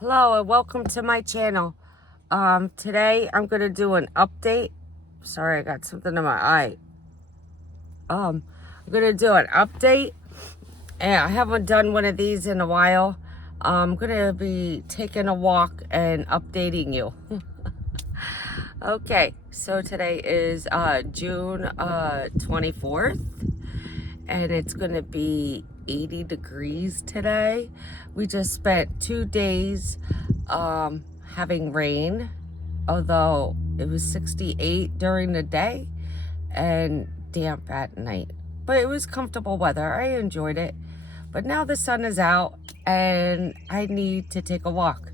Hello and welcome to my channel. Today I'm gonna do an update. Sorry, I got something in my eye. I'm gonna do an update, and I haven't done one of these in a while. I'm gonna be taking a walk and updating you. Okay, so today is June 24th, and it's gonna be 80 degrees today. We just spent 2 days having rain, although it was 68 during the day and damp at night. But it was comfortable weather. I enjoyed it. But now the sun is out and I need to take a walk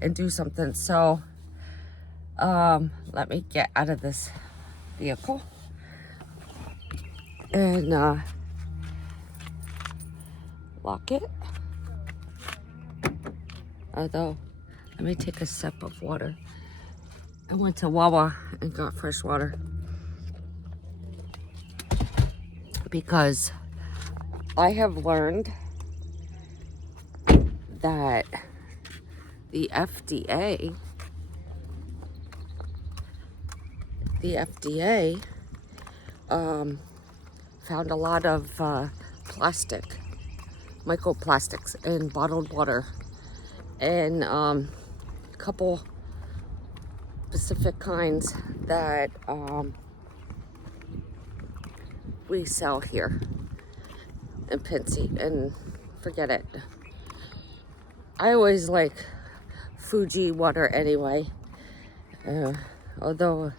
and do something. So let me get out of this vehicle and lock it. Although, let me take a sip of water. I went to Wawa and got fresh water because I have learned that the FDA found a lot of microplastics in bottled water, and a couple specific kinds that we sell here in Pa, and forget it. I always like Fuji water anyway, although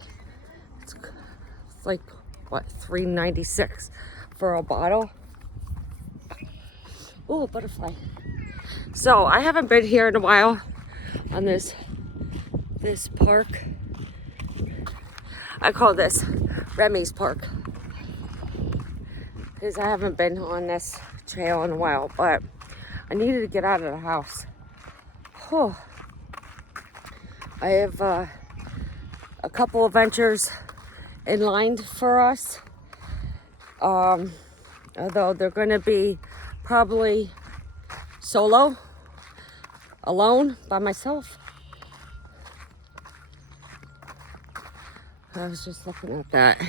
it's like what, $3.96 for a bottle. Oh, butterfly. So I haven't been here in a while on this park. I call this Remy's Park because I haven't been on this trail in a while, but I needed to get out of the house. Oh, I have a couple adventures in line for us, although they're going to be probably solo, alone, by myself. I was just looking at that.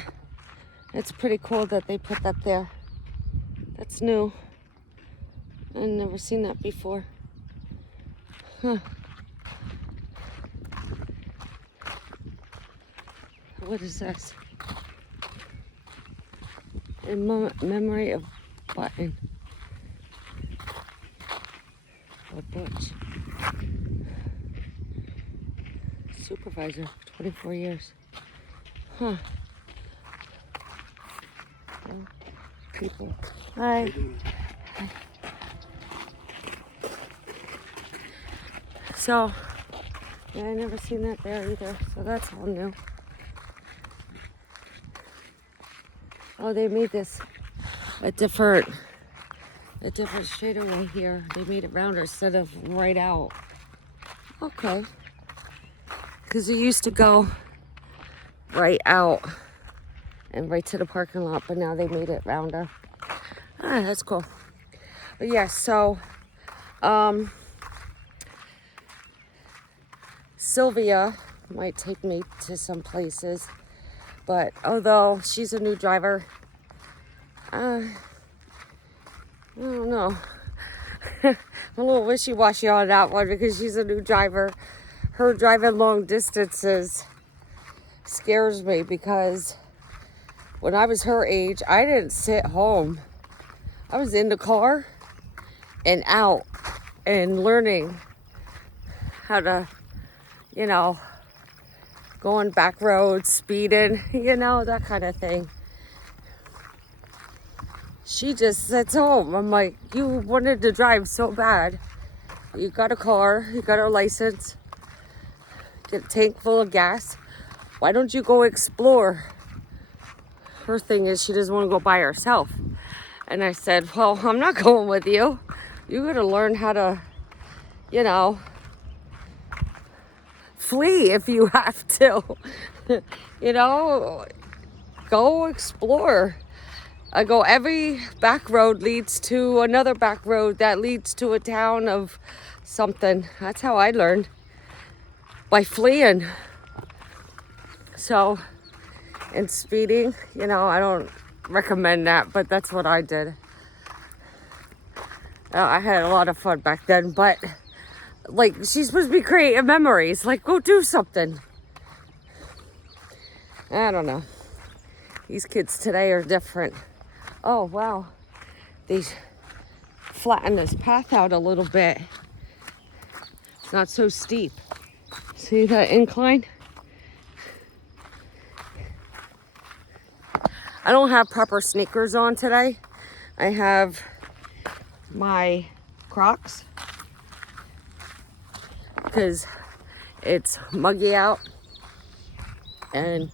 It's pretty cool that they put that there. That's new. I've never seen that before. Huh. What is this? In memory of Button. Or Butch. Supervisor, 24 years. Huh. Well, people. Hi. Hi. So, yeah, I never seen that there either. So that's all new. Oh, they made this a different straightaway here. They made it rounder instead of right out. Okay. Because it used to go right out and right to the parking lot, but now they made it rounder. Ah, that's cool. But yeah, so Sylvia might take me to some places, but although she's a new driver, I don't know. I'm a little wishy-washy on that one because she's a new driver. Her driving long distances scares me because when I was her age, I didn't sit home. I was in the car and out and learning how to, going back roads, speeding, that kind of thing. She just sits home. I'm like, you wanted to drive so bad. You got a car, you got a license, get a tank full of gas. Why don't you go explore? Her thing is she doesn't want to go by herself. And I said, well, I'm not going with you. You got to learn how to, flee if you have to. Go explore. I go, every back road leads to another back road that leads to a town of something. That's how I learned, by fleeing. So, and speeding, you know, I don't recommend that, but that's what I did. I had a lot of fun back then, but like, she's supposed to be creating memories. Like, go do something. I don't know. These kids today are different. Oh, wow. They flattened this path out a little bit. It's not so steep. See that incline? I don't have proper sneakers on today. I have my Crocs because it's muggy out, and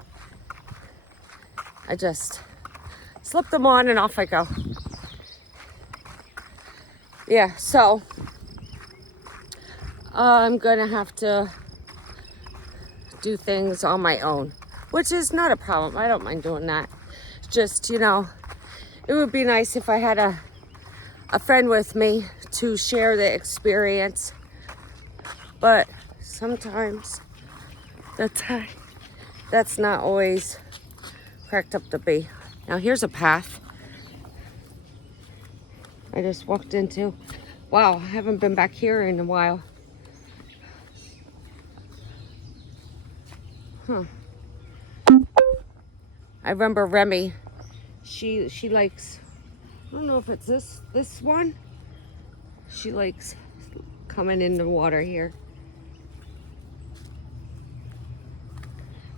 I just slip them on and off I go. Yeah, so I'm gonna have to do things on my own, which is not a problem. I don't mind doing that. Just, you know, it would be nice if I had a friend with me to share the experience, but sometimes that's not always cracked up to be. Now here's a path I just walked into. Wow, I haven't been back here in a while. Huh. I remember Remy. She likes, I don't know if it's this one. She likes coming in the water here.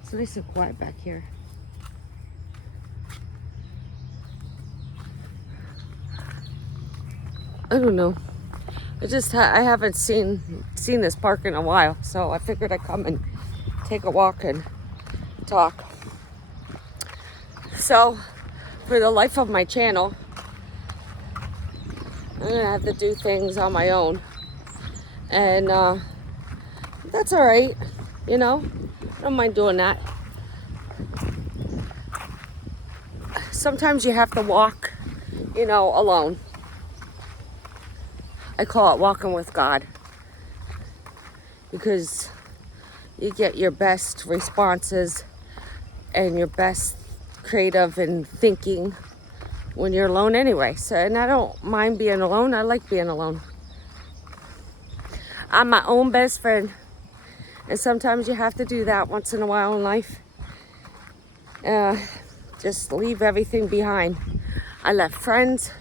It's nice and quiet back here. I don't know. I haven't seen this park in a while, so I figured I'd come and take a walk and talk. So, for the life of my channel, I'm gonna have to do things on my own, and that's all right. You know, I don't mind doing that. Sometimes you have to walk, you know, alone. I call it walking with God, because you get your best responses and your best creative and thinking when you're alone anyway. So, and I don't mind being alone. I like being alone. I'm my own best friend, and sometimes you have to do that once in a while in life. Just leave everything behind. I left friends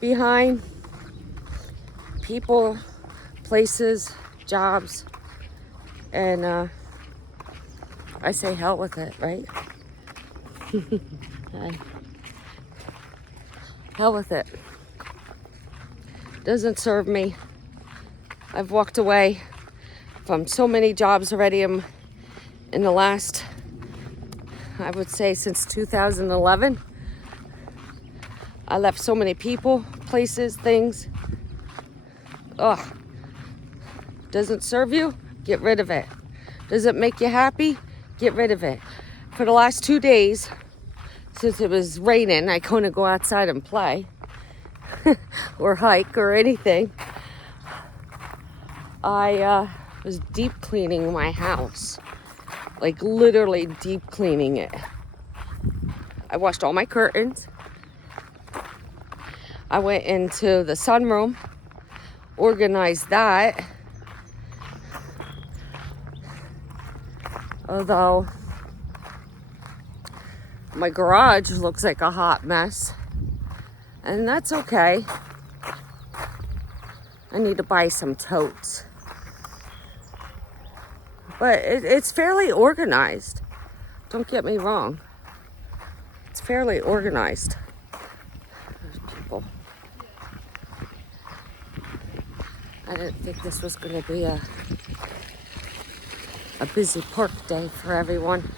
behind, people, places, jobs, and I say hell with it, right? Hell with it. Doesn't serve me. I've walked away from so many jobs already in the last, I would say, since 2011. I left so many people, places, things. Ugh. Doesn't serve you? Get rid of it. Does it make you happy? Get rid of it. For the last 2 days, since it was raining, I couldn't go outside and play or hike or anything. I was deep cleaning my house, like literally deep cleaning it. I washed all my curtains. I went into the sunroom, organized that. Although my garage looks like a hot mess, and that's okay. I need to buy some totes, but it's fairly organized. Don't get me wrong. It's fairly organized. There's people. I didn't think this was going to be a busy park day for everyone.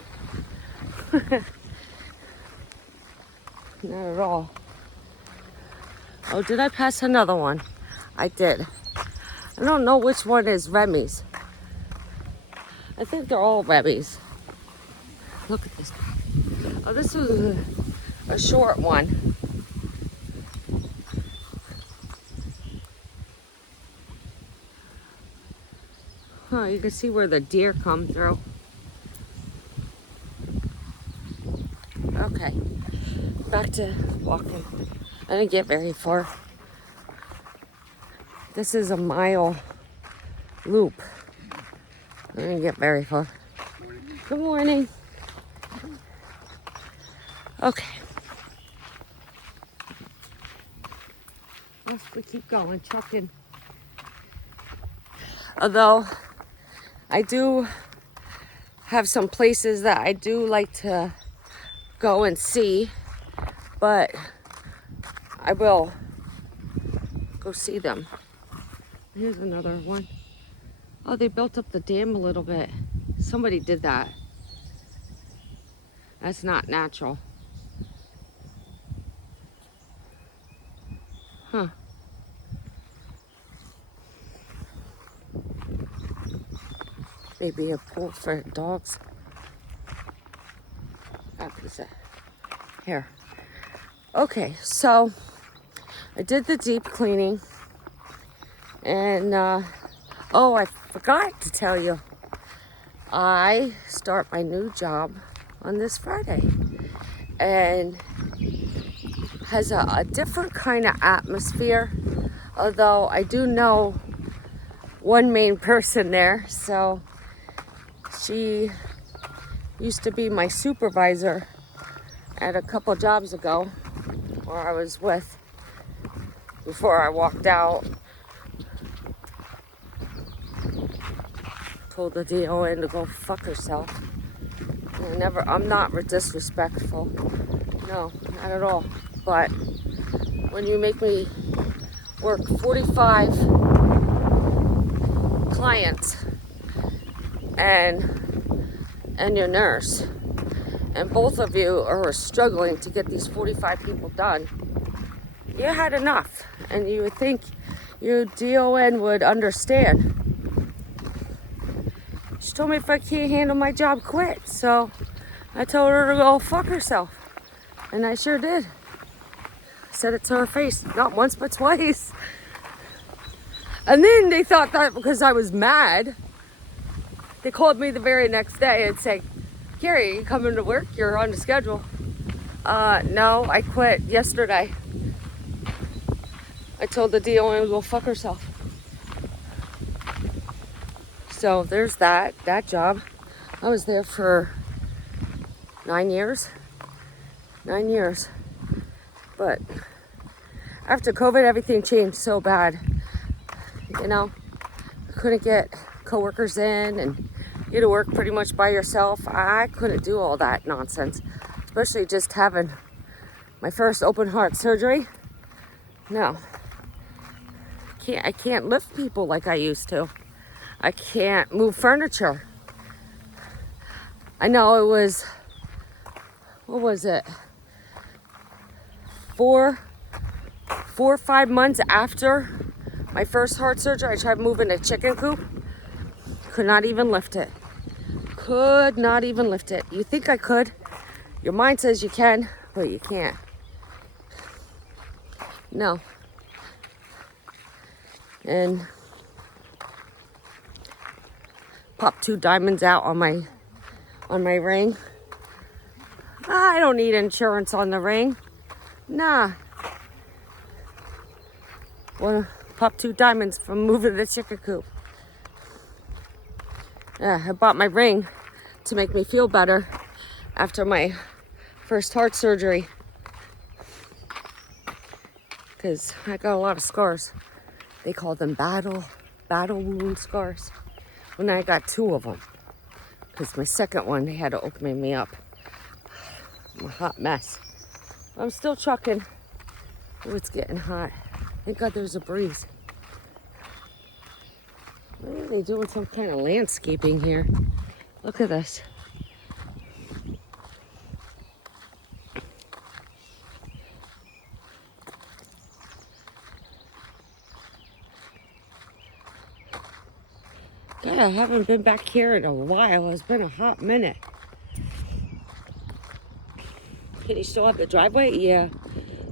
Not at all. Oh, did I pass another one? I did. I don't know which one is Remy's. I think they're all Remy's. Look at this. Oh, this was a short one. Oh, you can see where the deer come through. Okay, back to walking. I didn't get very far. This is a mile loop. I didn't get very far. Good morning. Okay. We keep going, trucking. Although I do have some places that I do like to go and see, but I will go see them. Here's another one. Oh, they built up the dam a little bit. Somebody did that. That's not natural. Huh. Maybe a pool for dogs. That piece of here. Okay, so I did the deep cleaning, and oh, I forgot to tell you, I start my new job on this Friday, and has a different kind of atmosphere, although I do know one main person there. So she used to be my supervisor at a couple jobs ago where I was with before I walked out. Told the DON to go fuck herself. I'm not disrespectful. No, not at all. But when you make me work 45 clients and your nurse, and both of you are struggling to get these 45 people done, you had enough. And you would think your DON would understand. She told me if I can't handle my job, quit. So I told her to go fuck herself. And I sure did. Said it to her face, not once but twice. And then they thought that because I was mad, they called me the very next day and said, Carrie, you coming to work? You're on the schedule. No, I quit yesterday. I told the DON to go fuck herself. So there's that job. I was there for 9 years. 9 years. But after COVID, everything changed so bad. You know, I couldn't get coworkers in, and you had to work pretty much by yourself. I couldn't do all that nonsense, especially just having my first open heart surgery. No, I can't lift people like I used to. I can't move furniture. I know it was, what was it? 4 or 5 months after my first heart surgery, I tried moving a chicken coop. Could not even lift it. Could not even lift it. You think I could? Your mind says you can, but you can't. No. And popped 2 diamonds out on my ring. I don't need insurance on the ring. Nah. Well, popped 2 diamonds from moving the chicken coop. Yeah, I bought my ring to make me feel better after my first heart surgery, because I got a lot of scars. They call them battle wound scars. When I got 2 of them, because my second one, they had to open me up. I'm a hot mess. I'm still trucking. Oh, it's getting hot. Thank God there's a breeze. What are they doing? Some kind of landscaping here. Look at this. God, I haven't been back here in a while. It's been a hot minute. Can you still have the driveway? Yeah,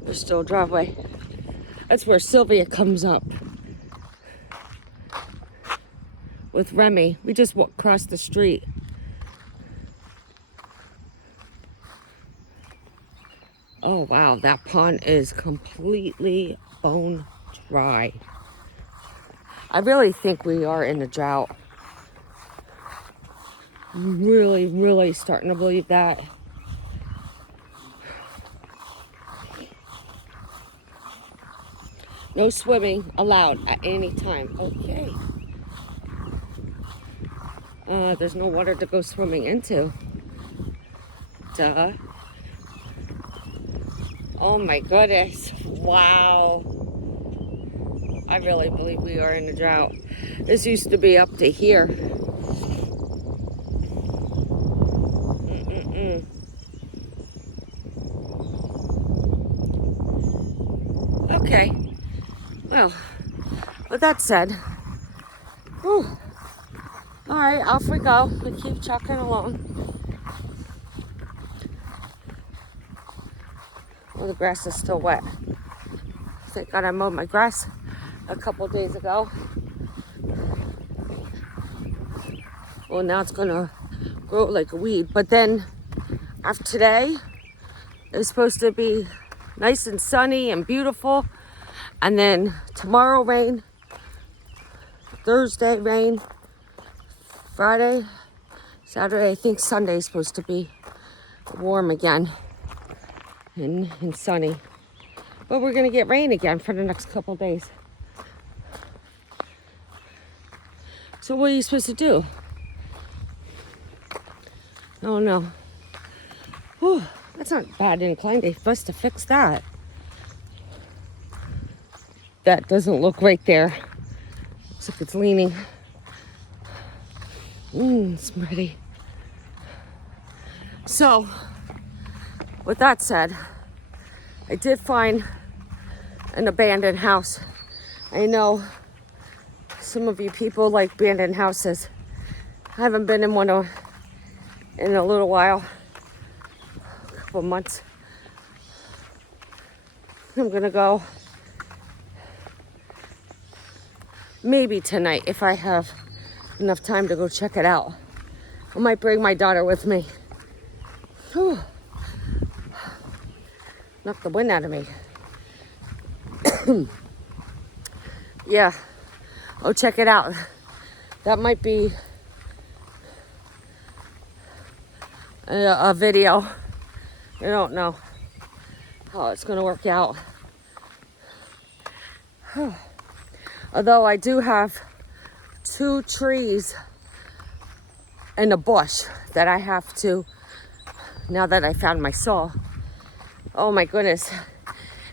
there's still a driveway. That's where Sylvia comes up. with Remy. We just walked across the street. Oh wow, that pond is completely bone dry. I really think we are in a drought. I'm really starting to believe that. No swimming allowed at any time. Okay. There's no water to go swimming into. Duh. Oh my goodness. Wow. I really believe we are in a drought. This used to be up to here. Okay. Well, with that said, whew. All right, off we go. We keep chucking along. Well, the grass is still wet. Thank God I mowed my grass a couple days ago. Well, now it's gonna grow like a weed. But then after today, it's supposed to be nice and sunny and beautiful. And then tomorrow rain, Thursday rain, Friday, Saturday, I think Sunday is supposed to be warm again and sunny. But we're gonna get rain again for the next couple days. So what are you supposed to do? Oh no. Whew, that's not bad incline. They're supposed to fix that. That doesn't look right there. Looks like it's leaning. It's pretty. So, with that said, I did find an abandoned house. I know some of you people like abandoned houses. I haven't been in one in a little while, a couple months. I'm gonna go maybe tonight if I have enough time to go check it out. I might bring my daughter with me. Whew. Knock the wind out of me. Yeah, oh, check it out. That might be a video. I don't know how it's gonna work out. Although I do have 2 trees and a bush that I have to, now that I found my saw. Oh my goodness.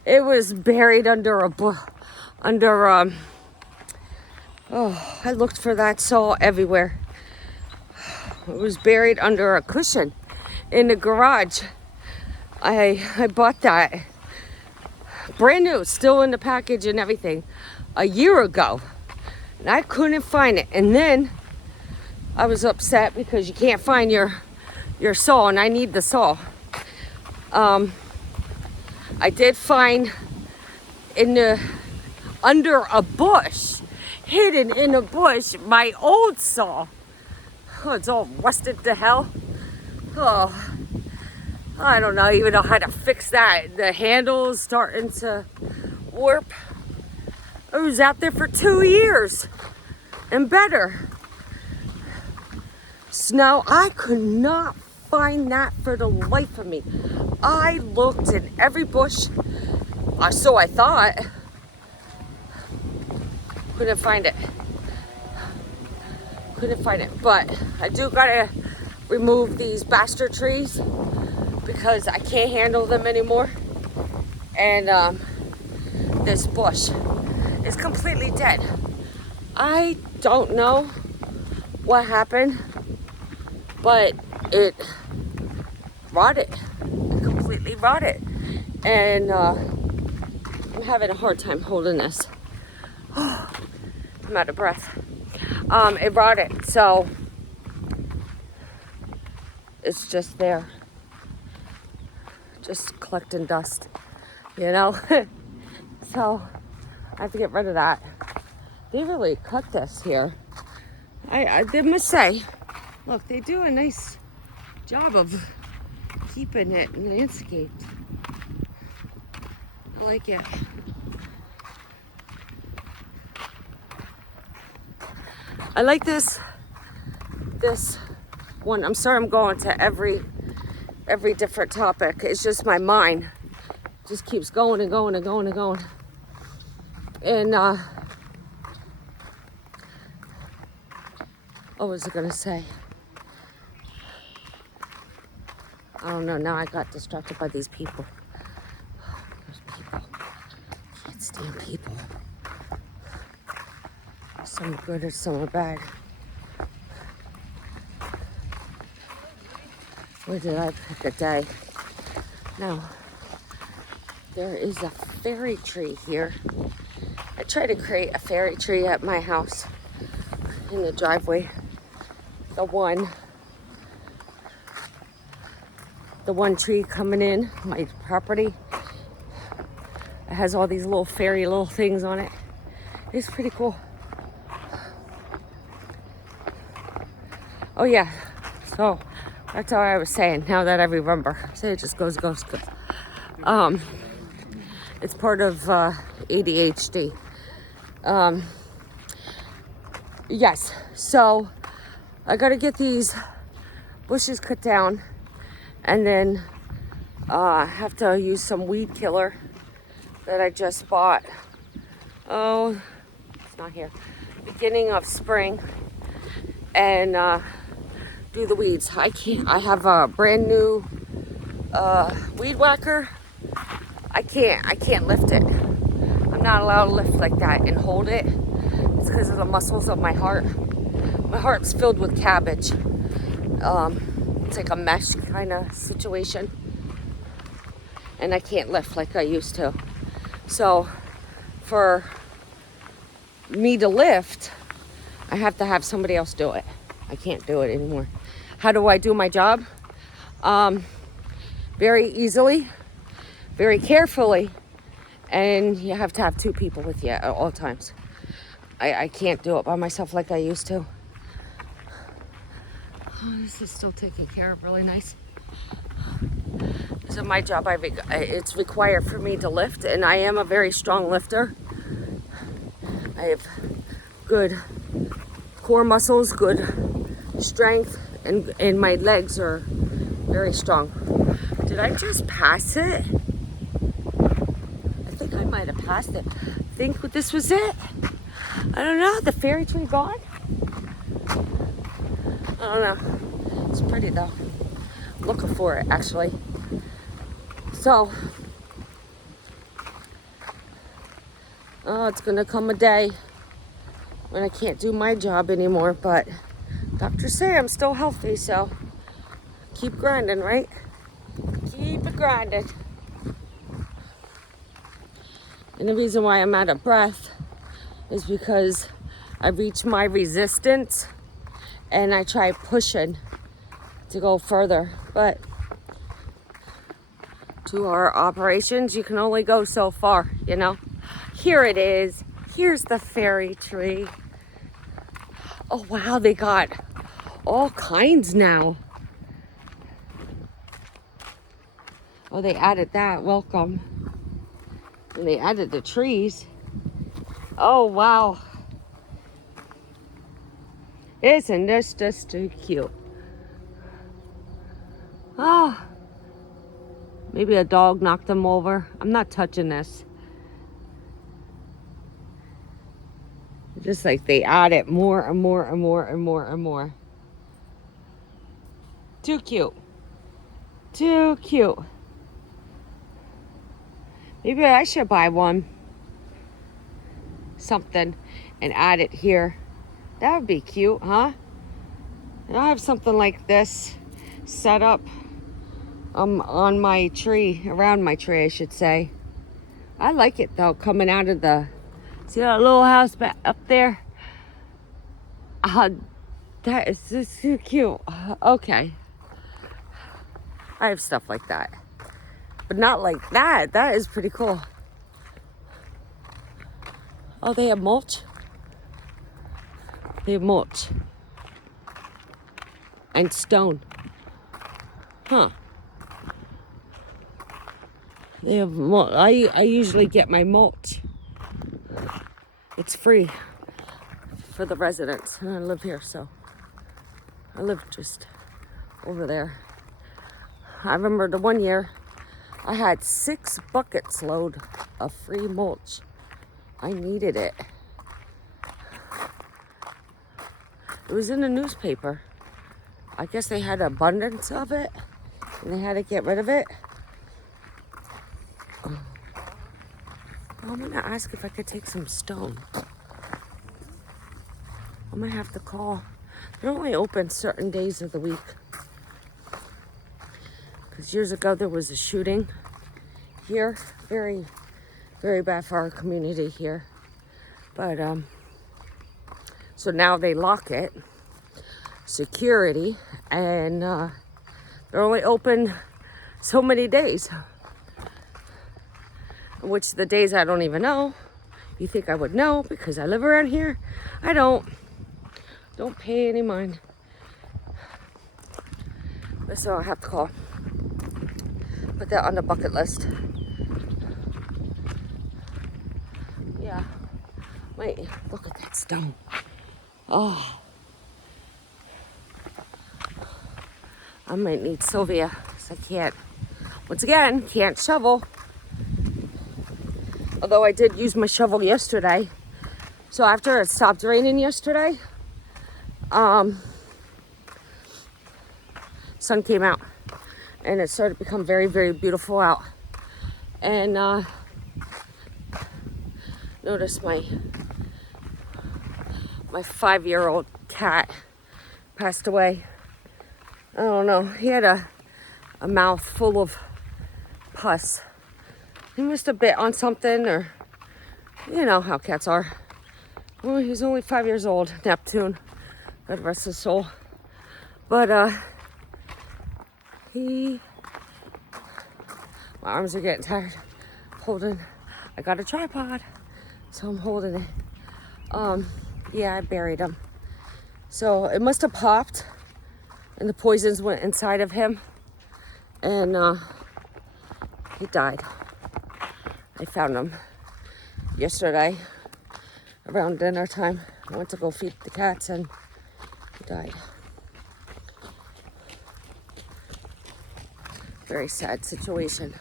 It was buried under I looked for that saw everywhere. It was buried under a cushion in the garage. I bought that brand new, still in the package and everything, a year ago. And I couldn't find it. And then I was upset because you can't find your saw, and I need the saw. I did find under a bush, hidden in a bush, my old saw. Oh, it's all rusted to hell. Oh, I don't even know how to fix that. The handle's starting to warp. I was out there for 2 years and better. So now I could not find that for the life of me. I looked in every bush, so I thought. Couldn't find it. But I do gotta remove these bastard trees because I can't handle them anymore. And this bush is completely dead. I don't know what happened, but it rotted. It completely rotted. And I'm having a hard time holding this. I'm out of breath. It rotted, so it's just there, just collecting dust, you know. So I have to get rid of that. They really cut this here. I must say, look, they do a nice job of keeping it landscaped. I like it. I like this one. I'm sorry I'm going to every different topic. It's just my mind just keeps going and going and going and going. And what was I gonna say? I don't know. Now I got distracted by these people. There's people. Can't stand people. Some are good or some are bad. Where did I pick a day? Now, there is a fairy tree here. I try to create a fairy tree at my house in the driveway. The one tree coming in my property. It has all these little fairy little things on it. It's pretty cool. Oh yeah, so that's all I was saying. Now that I remember, say it just goes. It's part of ADHD. Yes, so I gotta get these bushes cut down, and then have to use some weed killer that I just bought. Oh, it's not here. Beginning of spring, and do the weeds. I have a brand new weed whacker. I can't lift it. I'm not allowed to lift like that and hold it. It's because of the muscles of my heart. My heart's filled with cabbage. It's like a mesh kind of situation. And I can't lift like I used to. So for me to lift, I have to have somebody else do it. I can't do it anymore. How do I do my job? Very easily, very carefully, and you have to have two people with you at all times. I can't do it by myself like I used to. Oh, this is still taken care of really nice. So my job, it's required for me to lift, and I am a very strong lifter. I have good core muscles, good strength, and my legs are very strong. Did I just pass it? I think I might have passed it. I think this was it. I don't know. The fairy tree gone? I don't know. It's pretty though. I'm looking for it actually. So, it's gonna come a day when I can't do my job anymore, but doctors say I'm still healthy, so keep grinding, right? Keep it grinding. And the reason why I'm out of breath is because I reach my resistance and I try pushing to go further. But to our operations, you can only go so far, you know? Here it is. Here's the fairy tree. Oh wow, they got all kinds now. Oh, they added that. Welcome. And they added the trees. Oh, wow. Isn't this just too cute? Oh. Maybe a dog knocked them over. I'm not touching this. Just like they added more and more and more and more and more. Too cute. Too cute. Maybe I should buy one. Something and add it here. That would be cute, huh? And I have something like this set up on my tree, around my tree, I should say. I like it though, coming out of the, see that little house back up there? That is just so cute. Okay. I have stuff like that. But not like that. That is pretty cool. Oh, they have mulch? They have mulch. and stone. Huh. They have I usually get my mulch. It's free for the residents, and I live here, so I live just over there. I remember the one year I had 6 buckets load of free mulch. I needed it. It was in the newspaper. I guess they had abundance of it and they had to get rid of it. I'm gonna ask if I could take some stone. I might have to call. They're only open certain days of the week. Because years ago there was a shooting here. Very, very bad for our community here. But, so now they lock it. Security. And they're only open so many days. Which the days I don't even know. You think I would know because I live around here? I don't. Don't pay any mind. So I have to call. Put that on the bucket list. Yeah. Wait, look at that stone. Oh. I might need Sylvia because I can't. Once again, can't shovel. Although I did use my shovel yesterday. So after it stopped raining yesterday, sun came out and it started to become very, very beautiful out. And notice my 5-year-old cat passed away. I don't know, he had a mouth full of pus. He must have bit on something, or you know how cats are. Well, he's only 5 years old, Neptune. God rest his soul. But my arms are getting tired holding. I got a tripod, so I'm holding it. Yeah, I buried him. So it must have popped, and the poisons went inside of him, and he died. I found him yesterday around dinner time. I went to go feed the cats and he died. Very sad situation.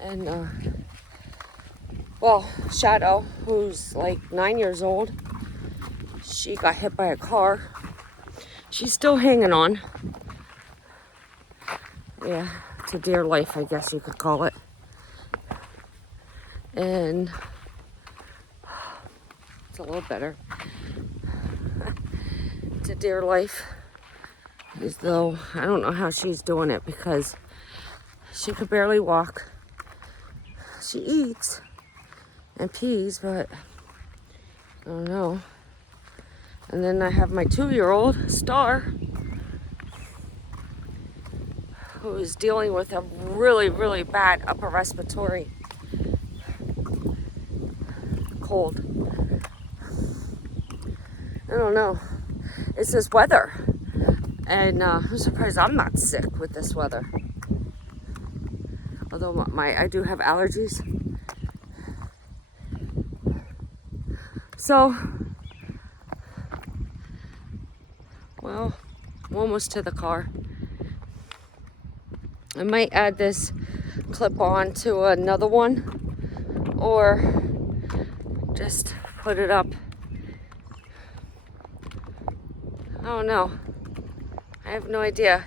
And well, Shadow, who's like 9 years old, she got hit by a car. She's still hanging on. Yeah, to dear life, I guess you could call it. And it's a little better. To dear life. As though, I don't know how she's doing it because she could barely walk. She eats and pees, but I don't know. And then I have my 2-year-old, Star, who is dealing with a really, really bad upper respiratory cold. I don't know. It's this weather. And I'm surprised I'm not sick with this weather. Although I do have allergies. So, well, I'm almost to the car. I might add this clip on to another one, or just put it up. I don't know. I have no idea.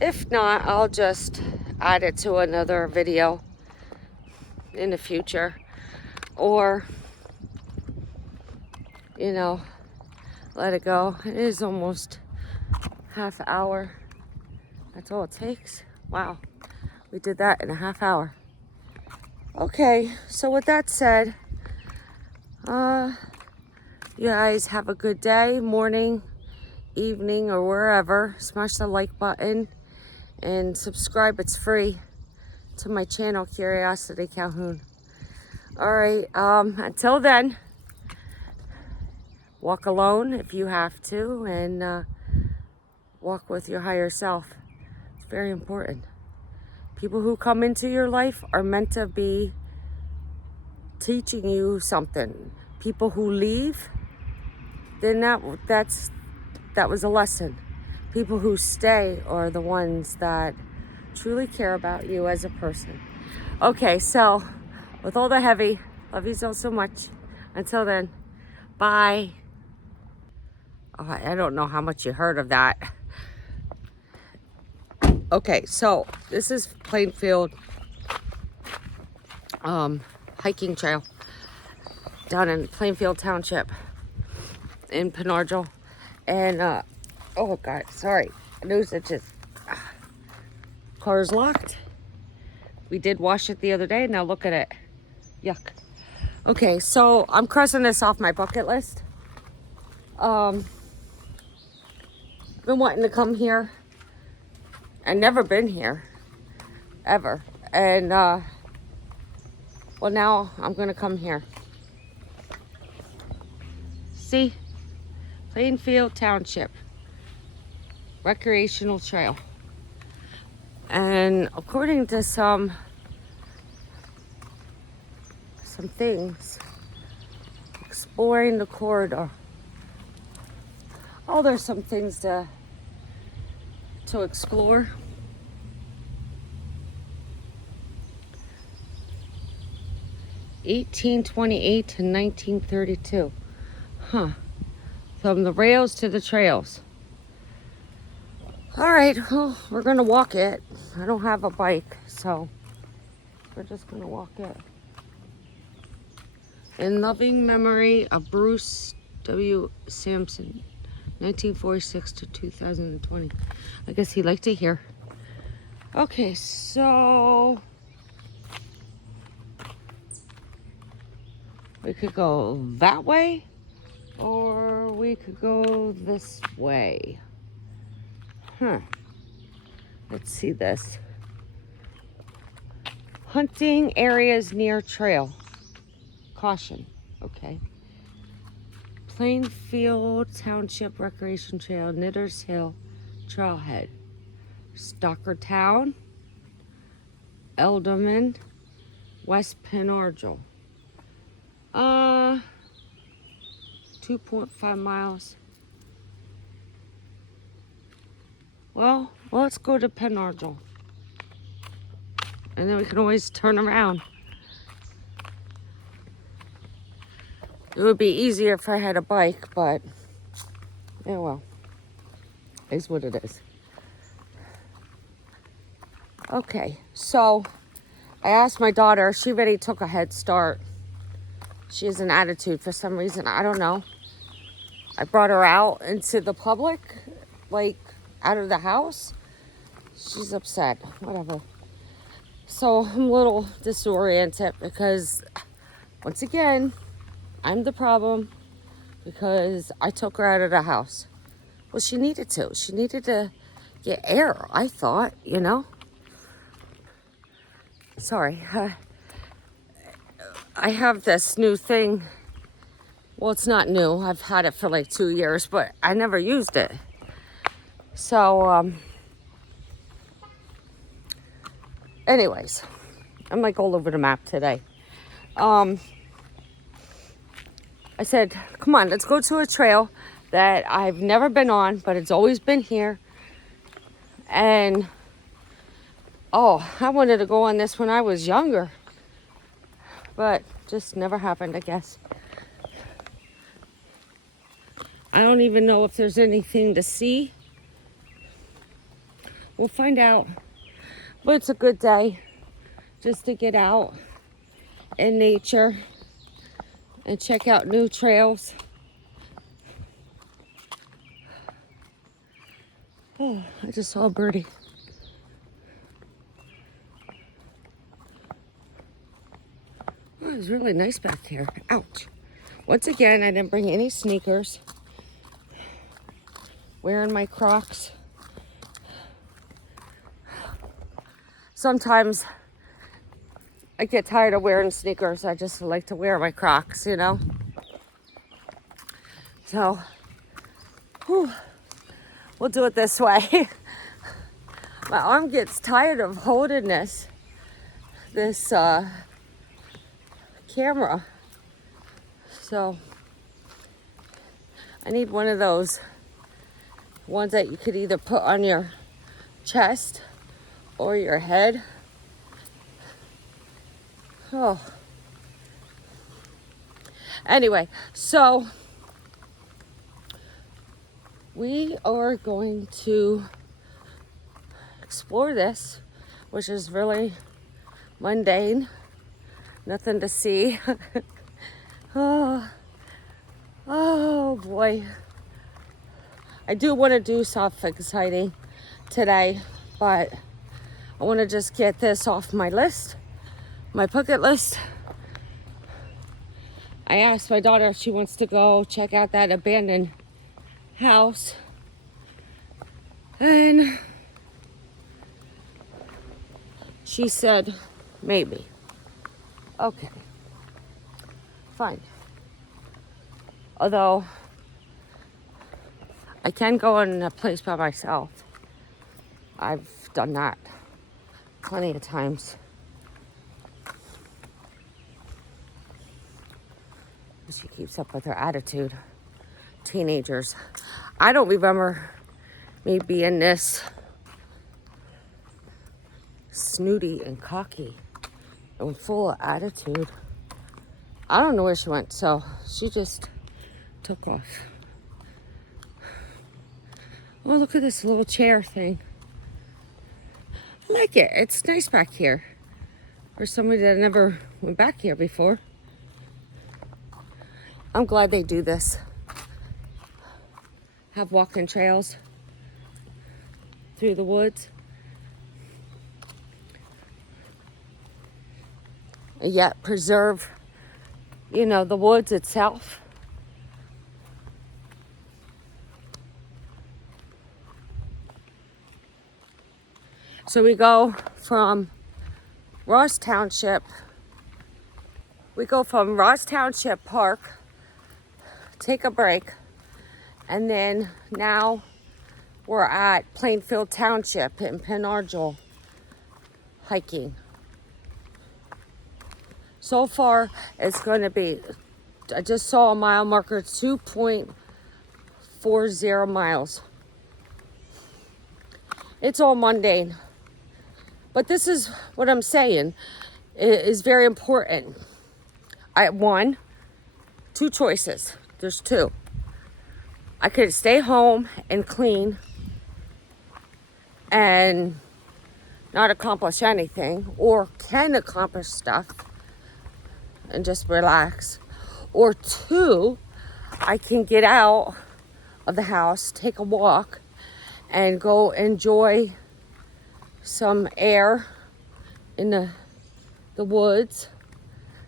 If not, I'll just add it to another video in the future. Or, you know, let it go. It is almost half hour. That's all it takes. Wow. We did that in a half hour. Okay, so with that said, you guys have a good day, morning, evening, or wherever. Smash the like button and subscribe. It's free to my channel, Curiosity Calhoun. All right, until then, walk alone if you have to, and walk with your higher self. It's very important. People who come into your life are meant to be teaching you something. People who leave, then that was a lesson. People who stay are the ones that truly care about you as a person. Okay, so with all the heavy, love you so much. Until then, bye. Oh, I don't know how much you heard of that. Okay, so this is Plainfield hiking trail down in Plainfield Township in Pa. And oh god, sorry, news that just car's locked. We did wash it the other day. Now look at it. Yuck. Okay, so I'm crossing this off my bucket list. Been wanting to come here. I've never been here ever, and well, now I'm gonna come here. See, Plainfield Township recreational trail, and according to some things, exploring the corridor. Oh, there's some things to explore. (1828 to 1932). Huh. From the rails to the trails. All right, well, we're gonna walk it. I don't have a bike, so we're just gonna walk it. In loving memory of Bruce W. Sampson, 1946 to 2020. I guess he liked it here. Okay, so we could go that way, or we could go this way. Let's see this. Hunting areas near trail. Caution. Okay. Plainfield Township Recreation Trail, Knitters Hill, Trailhead, Stockertown, Elderman, West Penargil. 2.5 miles. Well, let's go to Penargil. And then we can always turn around. It would be easier if I had a bike, but yeah, well, it's what it is. Okay, so I asked my daughter, she already took a head start. She has an attitude for some reason, I don't know. I brought her out into the public, like out of the house. She's upset, whatever. So I'm a little disoriented because, once again, I'm the problem because I took her out of the house. Well, she needed to. She needed to get air, I thought, you know. Sorry. I have this new thing. Well, it's not new. I've had it for like 2 years, but I never used it. So, anyways, I'm like all over the map today. I said, come on, let's go to a trail that I've never been on, but it's always been here. And, oh, I wanted to go on this when I was younger. But just never happened, I guess. I don't even know if there's anything to see. We'll find out. But it's a good day just to get out in nature and check out new trails. Oh, I just saw a birdie. Oh, it was really nice back here. Ouch. Once again, I didn't bring any sneakers. Wearing my Crocs. Sometimes I get tired of wearing sneakers. I just like to wear my Crocs, you know. So, whew. we'll do it this way. My arm gets tired of holding this camera. So I need one of those ones that you could either put on your chest or your head. Oh. Anyway, so we are going to explore this, which is really mundane. Nothing to see. Oh boy. I do want to do stuff exciting today, but I want to just get this off my list, my bucket list. I asked my daughter if she wants to go check out that abandoned house, and she said maybe. Okay, fine. Although I can go in a place by myself. I've done that plenty of times. She keeps up with her attitude. Teenagers. I don't remember me being this snooty and cocky and full of attitude. I don't know where she went, so she just took off. Oh, look at this little chair thing. I like it. It's nice back here. For somebody that never went back here before. I'm glad they do this. Have walking trails through the woods. And yet preserve, the woods itself. So we go from Ross Township Park, take a break, and then now we're at Plainfield Township in Pa hiking. So far, it's going to be, I just saw a mile marker, 2.40 miles. It's all mundane. But this is what I'm saying. It is very important. Two choices. There's two. I could stay home and clean and not accomplish anything, or can accomplish stuff and just relax. Or two, I can get out of the house, take a walk, and go enjoy some air in the woods.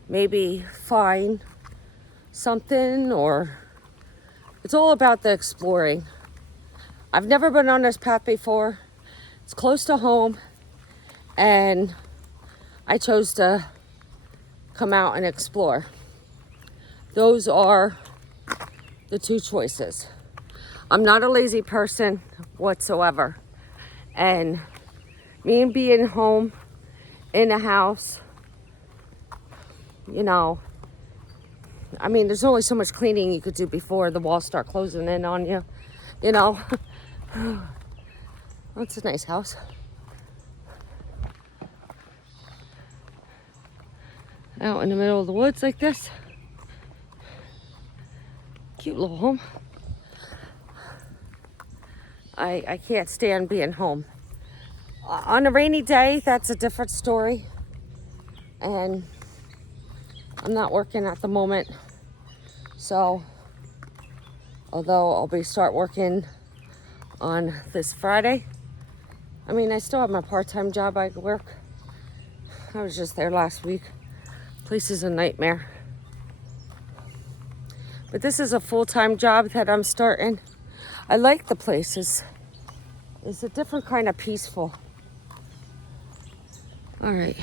Maybe find something, or it's all about the exploring. I've never been on this path before. It's close to home, and I chose to come out and explore. Those are the two choices. I'm not a lazy person whatsoever, and me and being home in a house, there's only so much cleaning you could do before the walls start closing in on you, That's a nice house. Out in the middle of the woods like this. Cute little home. I can't stand being home. On a rainy day, that's a different story. And I'm not working at the moment. So, although I'll start working on this Friday. I still have my part-time job I work. I was just there last week. Place is a nightmare. But this is a full-time job that I'm starting. I like the place. It's a different kind of peaceful. All right.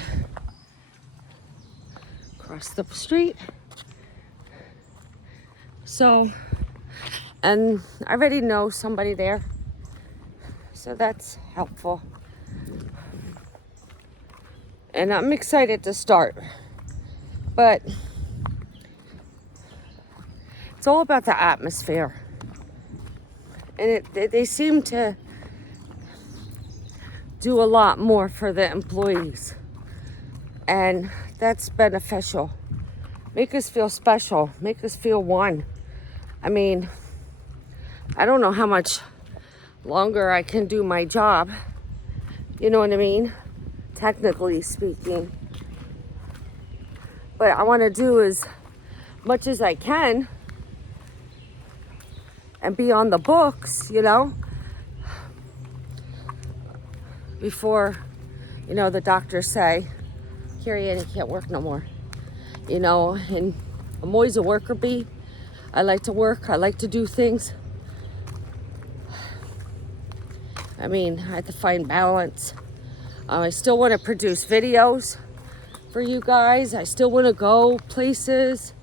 Across the street. So, and I already know somebody there. So that's helpful. And I'm excited to start. But it's all about the atmosphere. And they seem to do a lot more for the employees. And that's beneficial. Make us feel special. Make us feel one. I mean, I don't know how much longer I can do my job. You know what I mean? Technically speaking. But I want to do as much as I can and be on the books, you know, before, you know, the doctors say, Carrie Ann, you can't work no more. You know, and I'm always a worker bee. I like to work. I like to do things. I mean, I have to find balance. I still want to produce videos for you guys. I still want to go places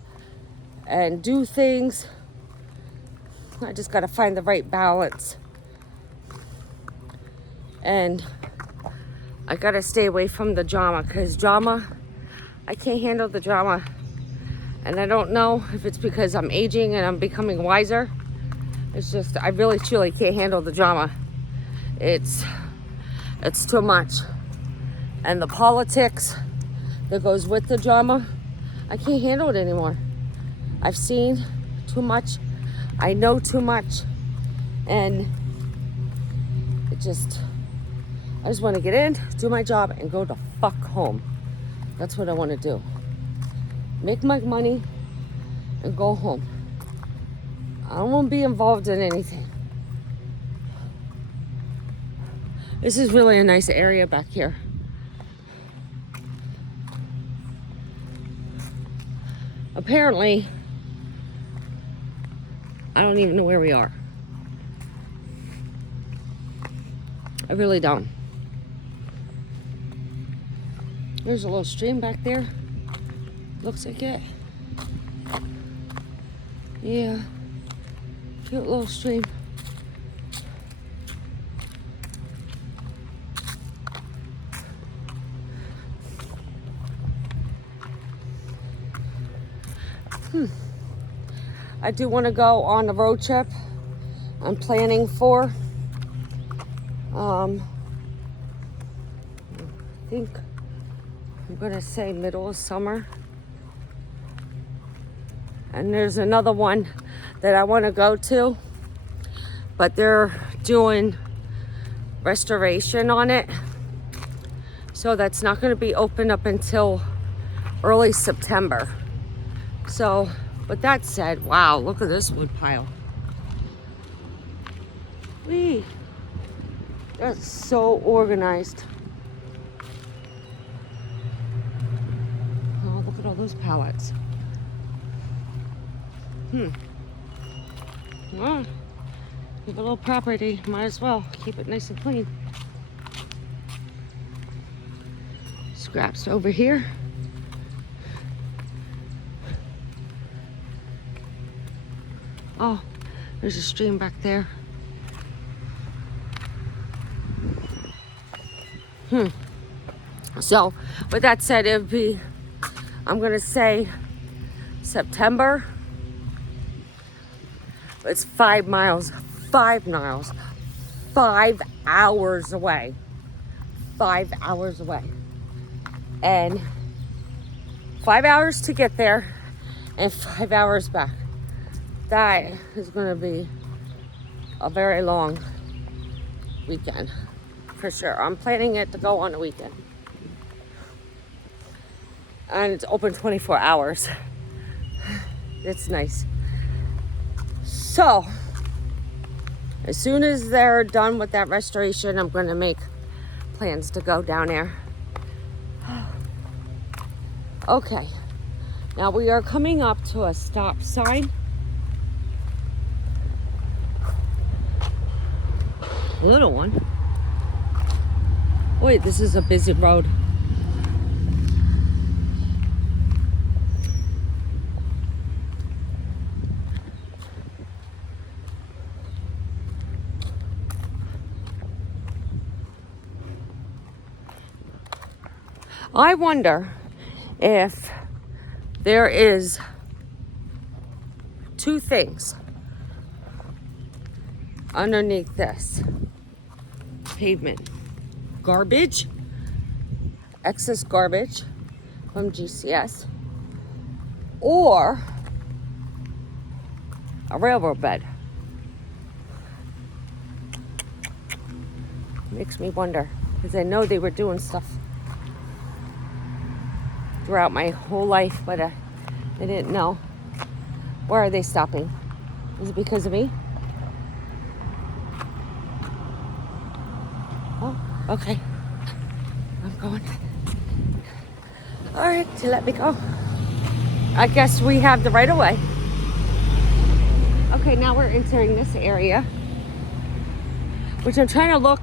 and do things. I just got to find the right balance. And I got to stay away from the drama, because drama, I can't handle the drama. And I don't know if it's because I'm aging and I'm becoming wiser. It's just, I really truly can't handle the drama. It's too much. And the politics that goes with the drama, I can't handle it anymore. I've seen too much. I know too much. And I just want to get in, do my job, and go the fuck home. That's what I want to do. Make my money and go home. I don't want to be involved in anything. This is really a nice area back here. Apparently, I don't even know where we are. I really don't. There's a little stream back there. Looks like it. Yeah. Cute little stream. I do want to go on a road trip. I'm planning for. I think I'm going to say middle of summer. And there's another one that I want to go to, but they're doing restoration on it. So that's not going to be open up until early September. So, with that said, wow, look at this wood pile. Whee! That's so organized. Oh, look at all those pallets. Well, you have a little property, might as well keep it nice and clean. Scraps over here. Oh, there's a stream back there. So, with that said, it would be, I'm going to say September. It's 5 miles. 5 miles. 5 hours away. 5 hours away. And 5 hours to get there and 5 hours back. That is going to be a very long weekend. For sure. I'm planning it to go on a weekend. And it's open 24 hours. It's nice. So, as soon as they're done with that restoration, I'm going to make plans to go down there. Okay. Now we are coming up to a stop sign. A little one. Wait, this is a busy road. I wonder if there is two things underneath this pavement. Garbage, excess garbage from GCS, or a railroad bed. Makes me wonder, because I know they were doing stuff throughout my whole life, but I didn't know. Where are they stopping? Is it because of me? Oh, okay. I'm going. All right, you let me go. I guess we have the right of way. Okay, now we're entering this area, which I'm trying to look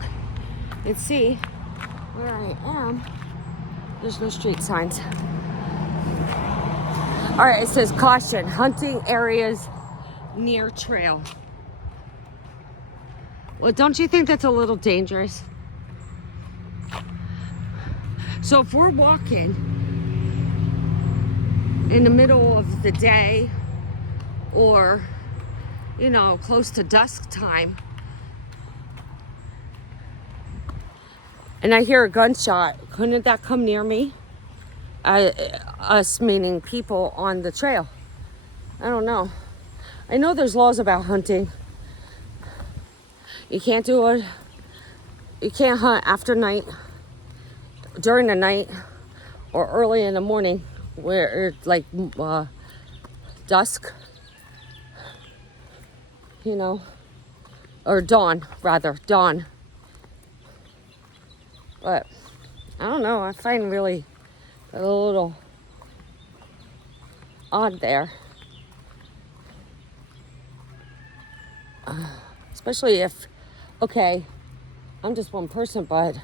and see where I am. There's no street signs. All right, it says caution, hunting areas near trail. Well, don't you think that's a little dangerous? So if we're walking in the middle of the day or, you know, close to dusk time, and I hear a gunshot, couldn't that come near me? Us meaning people on the trail. I don't know. I know there's laws about hunting. You can't do it. You can't hunt after night, during the night, or early in the morning, where it's like dusk, you know, or dawn, rather, dawn. But I don't know, I find really a little odd there. Especially if, okay, I'm just one person, but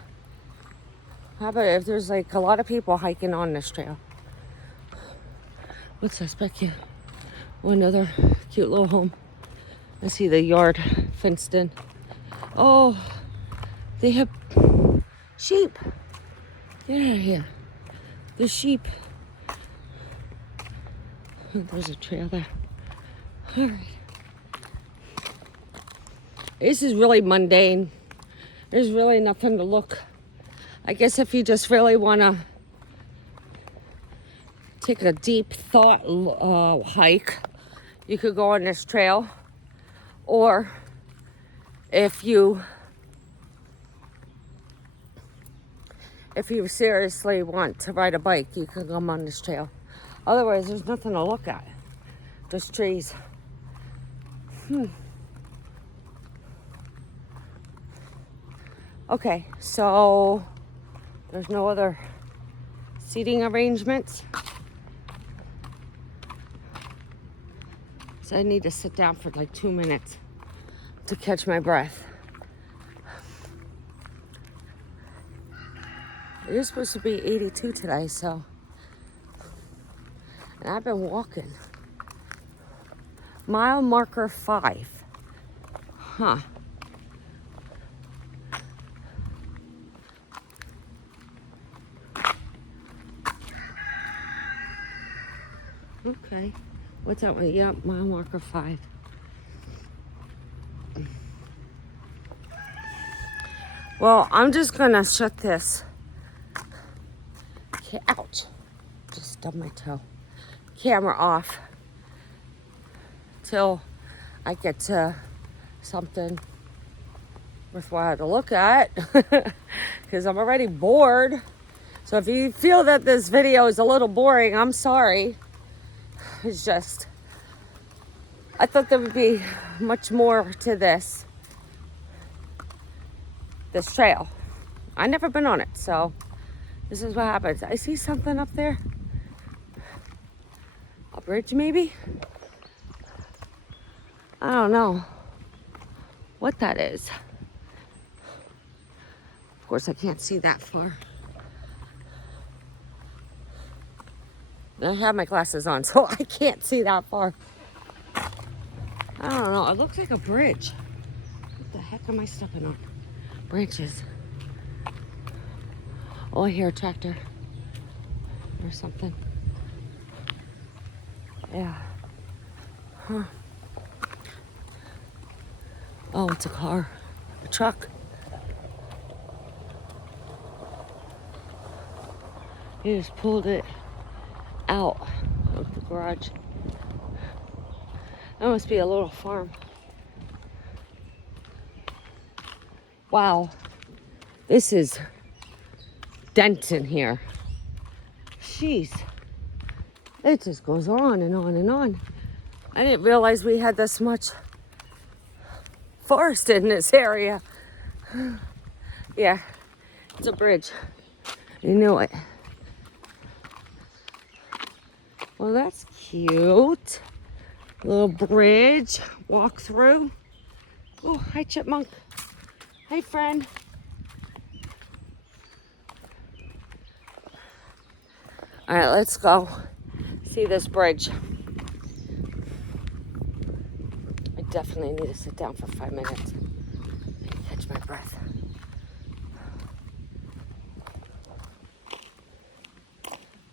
how about if there's like a lot of people hiking on this trail? What's this back here? Oh, another cute little home. I see the yard fenced in. Oh, they have sheep. Get out of here. There's sheep. There's a trail there. All right. This is really mundane. There's really nothing to look. I guess if you just really want to take a deep thought hike, you could go on this trail. Or if you seriously want to ride a bike, you can come on this trail. Otherwise, there's nothing to look at. Just trees. Okay, so there's no other seating arrangements. So I need to sit down for like 2 minutes to catch my breath. It is supposed to be 82 today, so. And I've been walking. Mile marker 5. Huh. Okay. What's that one? Yep, mile marker 5. Well, I'm just gonna shut this. Okay, ouch. Just stubbed my toe. Camera off till I get to something worthwhile to look at, because I'm already bored. So if you feel that this video is a little boring, I'm sorry. It's just, I thought there would be much more to this trail. I've never been on it, so this is what happens. I see something up there. A bridge, maybe? I don't know what that is. Of course, I can't see that far. I have my glasses on, so I can't see that far. I don't know. It looks like a bridge. What the heck am I stepping on? Branches. Oh, I hear a tractor. or something. Yeah. Huh. Oh, it's a car. A truck. He just pulled it out of the garage. That must be a little farm. Wow. This is dense in here. Jeez. It just goes on and on and on. I didn't realize we had this much forest in this area. Yeah, it's a bridge. You knew it. Well, that's cute. Little bridge, walk through. Oh, hi, chipmunk. Hey, friend. All right, let's go see this bridge. I definitely need to sit down for 5 minutes and catch my breath.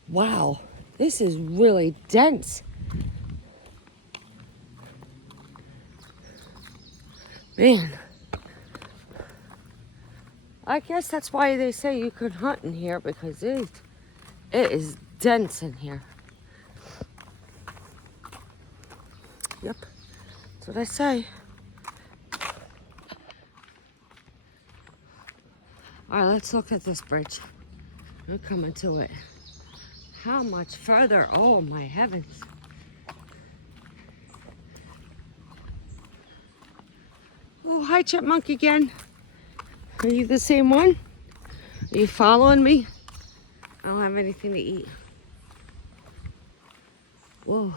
Wow, this is really dense. Man, I guess that's why they say you could hunt in here, because it is dense in here. Yep, that's what I say. All right, let's look at this bridge. We're coming to it. How much further? Oh, my heavens. Oh, hi, chipmunk again. Are you the same one? Are you following me? I don't have anything to eat. Whoa,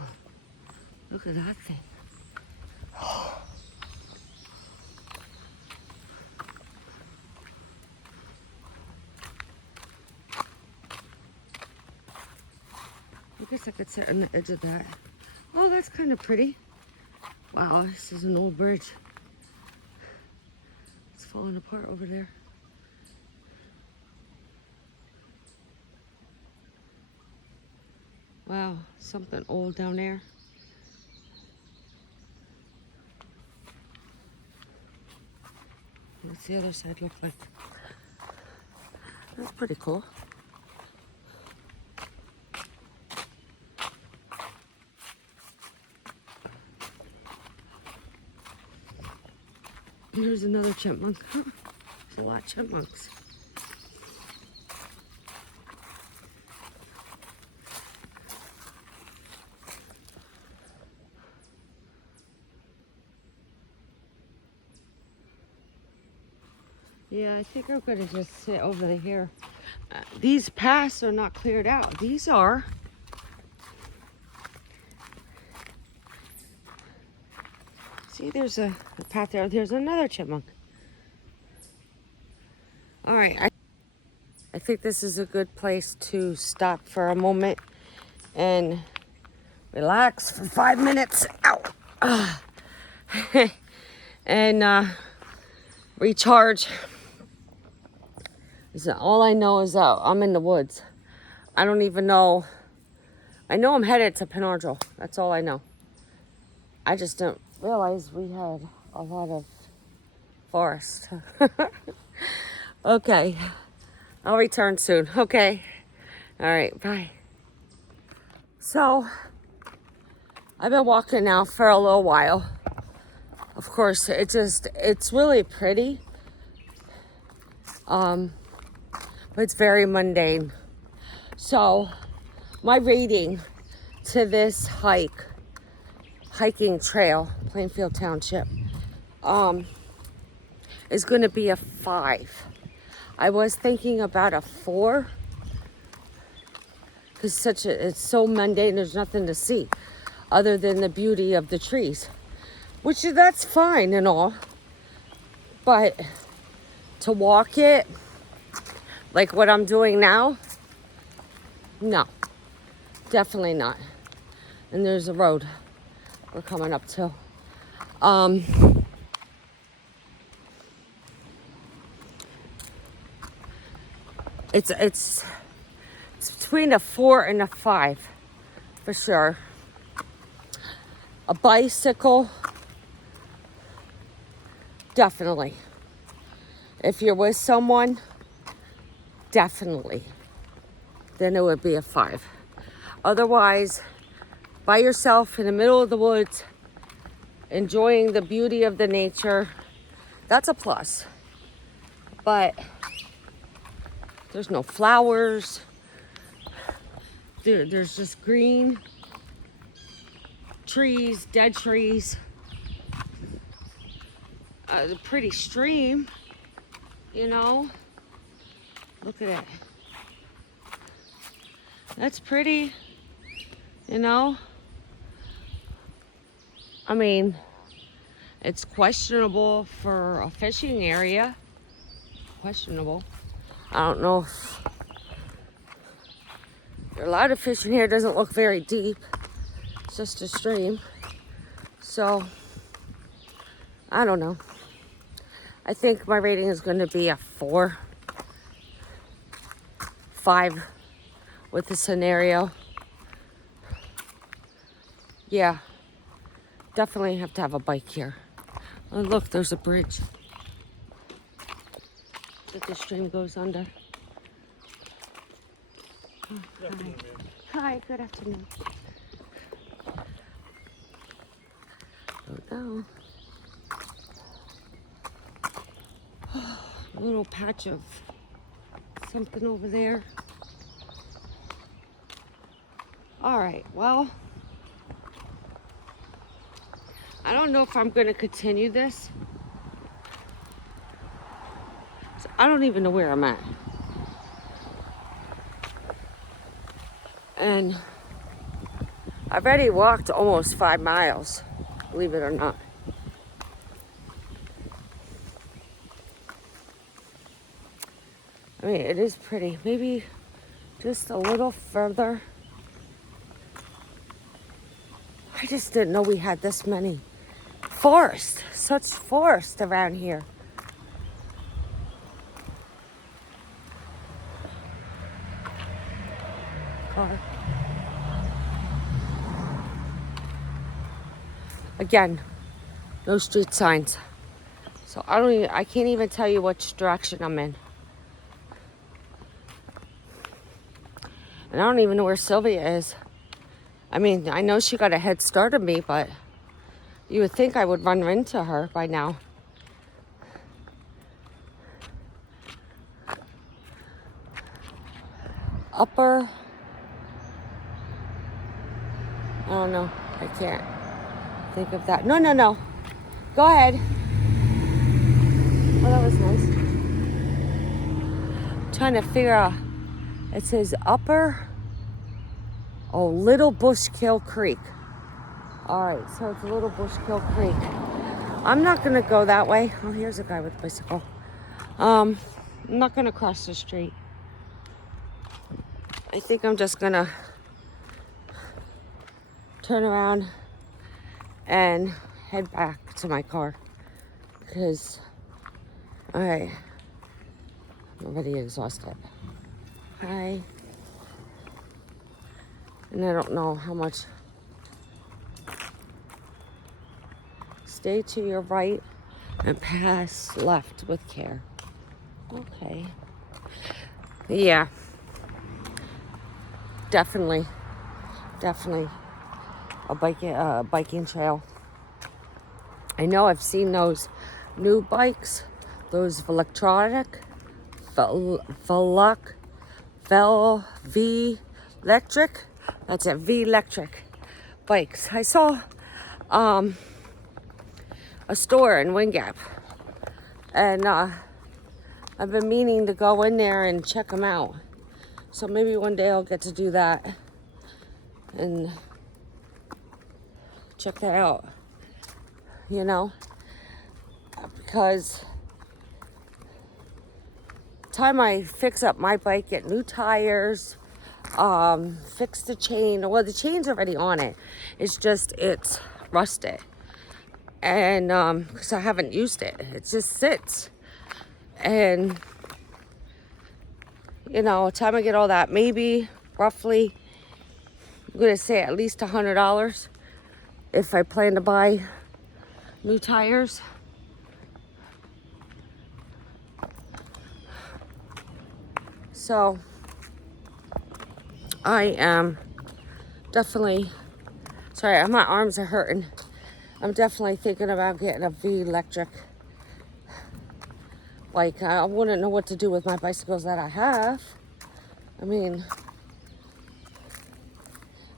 look at that thing. I guess I could sit on the edge of that. Oh, that's kind of pretty. Wow, this is an old bridge. It's falling apart over there. Wow, something old down there. What's the other side look like? That's pretty cool. Here's another chipmunk. Huh. There's a lot of chipmunks. Yeah, I think I'm gonna just sit over here. These paths are not cleared out. These are. See, there's a path there. There's another chipmunk. All right, I think this is a good place to stop for a moment and relax for 5 minutes. Ow! And recharge. All I know is that I'm in the woods. I don't even know. I know I'm headed to Penardrel. That's all I know. I just didn't realize we had a lot of forest. Okay. I'll return soon. Okay. All right. Bye. So, I've been walking now for a little while. Of course, it's really pretty. But it's very mundane. So, my rating to this hiking trail, Plainfield Township, is going to be a 5. I was thinking about a 4, because it's so mundane. There's nothing to see other than the beauty of the trees, which that's fine and all. But to walk it like what I'm doing now, no, definitely not. And there's a road we're coming up to. It's It's between a 4 and a 5 for sure. A bicycle, definitely. If you're with someone, definitely. Then it would be a 5. Otherwise, by yourself in the middle of the woods, enjoying the beauty of the nature, that's a plus. But there's no flowers. There's just green trees, dead trees. A pretty stream, you know. Look at it. That's pretty, you know. I mean, it's questionable for a fishing area. Questionable. I don't know if you're allowed to fish in here. It doesn't look very deep. It's just a stream. So, I don't know. I think my rating is going to be a 4, 5 with the scenario. Yeah, definitely have to have a bike here. Oh, look, there's a bridge that the stream goes under. Oh, hi. Hi, good afternoon. Don't know. A little patch of something over there. All right, well, I don't know if I'm going to continue this. So I don't even know where I'm at. And I've already walked almost 5 miles, believe it or not. I mean, it is pretty. Maybe just a little further. I just didn't know we had this many forest, such forest around here. Car. Again, no street signs. So I can't even tell you which direction I'm in. And I don't even know where Sylvia is. I mean, I know she got a head start on me, but you would think I would run into her by now. Upper. I don't know. I can't think of that. No. Go ahead. Oh, that was nice. I'm trying to figure out. It says Upper. Oh, Little Bushkill Creek. All right, so it's Little Bushkill Creek. I'm not gonna go that way. Oh, here's a guy with a bicycle. I'm not gonna cross the street. I think I'm just gonna turn around and head back to my car because I'm already exhausted. Hi. And I don't know how much. Stay to your right and pass left with care. Okay. Yeah. Definitely a biking trail. I know I've seen those new bikes, those electric, V-electric. That's it, V-electric bikes. I saw a store in Wind Gap, and I've been meaning to go in there and check them out. So maybe one day I'll get to do that and check that out, you know, because time I fix up my bike, get new tires, fix the chain. Well, the chain's already on it. It's just, it's rusted. And because I haven't used it. It just sits. And, time I get all that, maybe roughly, I'm going to say at least $100 if I plan to buy new tires. So I am definitely, sorry, my arms are hurting. I'm definitely thinking about getting a V-electric. Like, I wouldn't know what to do with my bicycles that I have. I mean,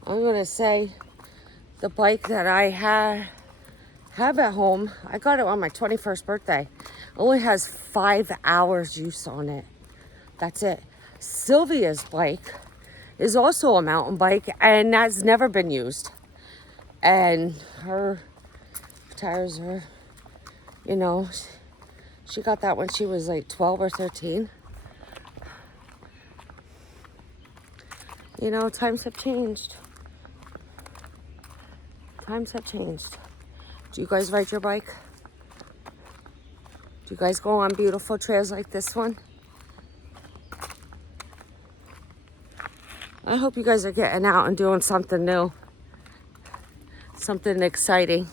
I'm going to say the bike that I have at home, I got it on my 21st birthday. Only has 5 hours use on it. That's it. Sylvia's bike is also a mountain bike, and that's never been used. And her tires are, she got that when she was like 12 or 13. Times have changed. Times have changed. Do you guys ride your bike? Do you guys go on beautiful trails like this one? I hope you guys are getting out and doing something new. Something exciting.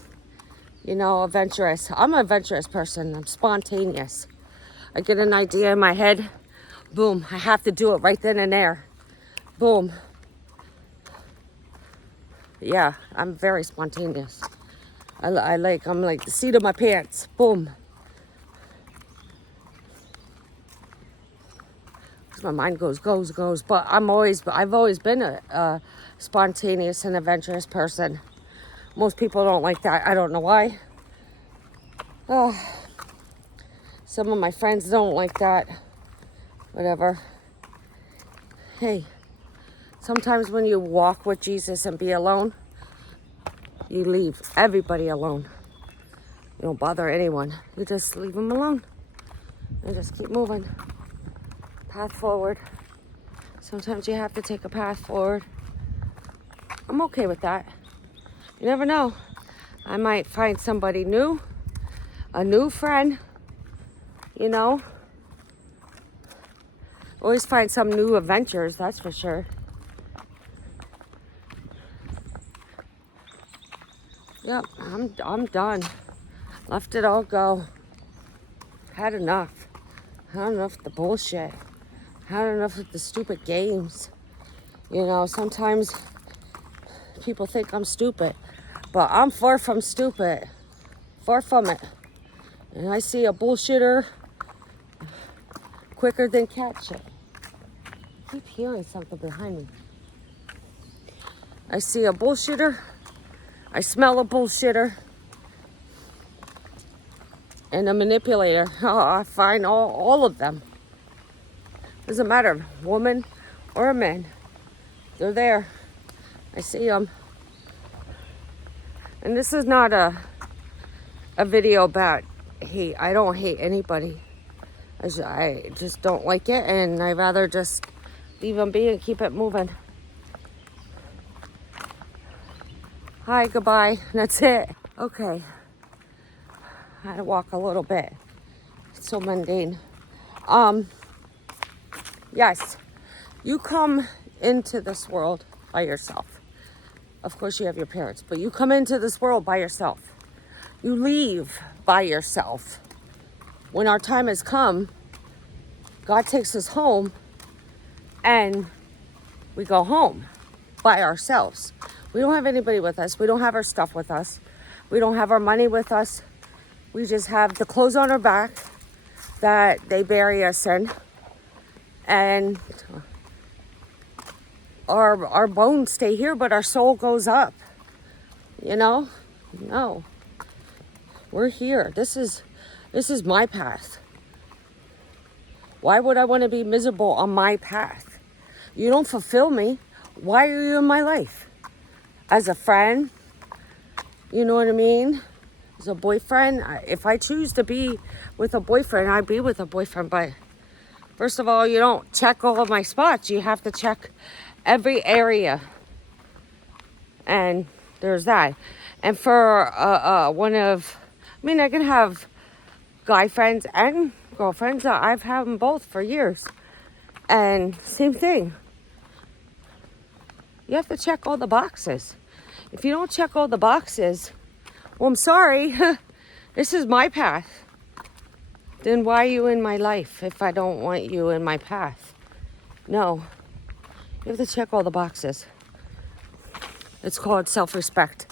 Adventurous. I'm an adventurous person. I'm spontaneous. I get an idea in my head. Boom. I have to do it right then and there. Boom. Yeah, I'm very spontaneous. I'm like the seat of my pants. Boom. My mind goes. But I've always been a spontaneous and adventurous person. Most people don't like that. I don't know why. Some of my friends don't like that. Whatever. Hey, sometimes when you walk with Jesus and be alone, you leave everybody alone. You don't bother anyone. You just leave them alone and just keep moving. Path forward. Sometimes you have to take a path forward. I'm okay with that. You never know. I might find somebody new, a new friend, Always find some new adventures, that's for sure. Yep, I'm done. Left it all go. Had enough. Had enough of the bullshit. Had enough of the stupid games. Sometimes people think I'm stupid, but I'm far from stupid. Far from it. And I see a bullshitter quicker than catch it. I keep hearing something behind me. I see a bullshitter. I smell a bullshitter. And a manipulator. Oh, I find all of them. Doesn't matter, woman or a man. They're there. I see them. And this is not a video about hate. I don't hate anybody. I just don't like it, and I'd rather just leave them be and keep it moving. Hi, goodbye. That's it. Okay. I had to walk a little bit. It's so mundane. Yes, you come into this world by yourself. Of course, you have your parents, but you come into this world by yourself. You leave by yourself. When our time has come, God takes us home, and we go home by ourselves. We don't have anybody with us. We don't have our stuff with us. We don't have our money with us. We just have the clothes on our back that they bury us in. And our bones stay here, but our soul goes up. No. We're here. This is my path. Why would I want to be miserable on my path? You don't fulfill me. Why are you in my life? As a friend, you know what I mean? As a boyfriend, if I choose to be with a boyfriend, I'd be with a boyfriend. But first of all, you don't check all of my spots. You have to check every area. And there's that. And for I can have guy friends and girlfriends. I've had them both for years. And same thing. You have to check all the boxes. If you don't check all the boxes, well, I'm sorry. This is my path. Then why are you in my life if I don't want you in my path? No. You have to check all the boxes. It's called self-respect.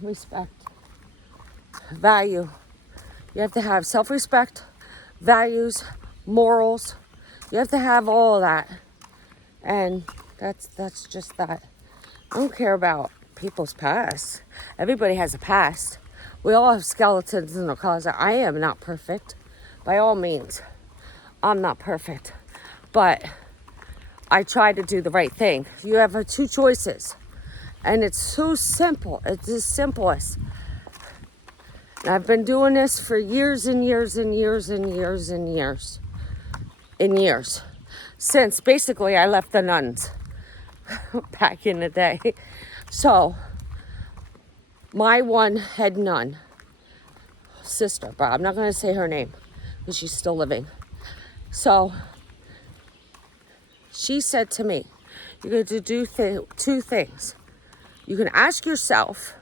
Respect. Value. You have to have self-respect, values, morals. You have to have all of that. And that's just that. I don't care about people's past. Everybody has a past. We all have skeletons in the closet. I am not perfect. By all means. I'm not perfect. But I try to do the right thing. You have two choices. And it's so simple. It's the simplest. And I've been doing this for years and years and years and years and years. Years. Since basically I left the nuns back in the day. So, my one head nun, sister, but I'm not going to say her name because she's still living. So, she said to me, you're going to do two things. You can ask yourself,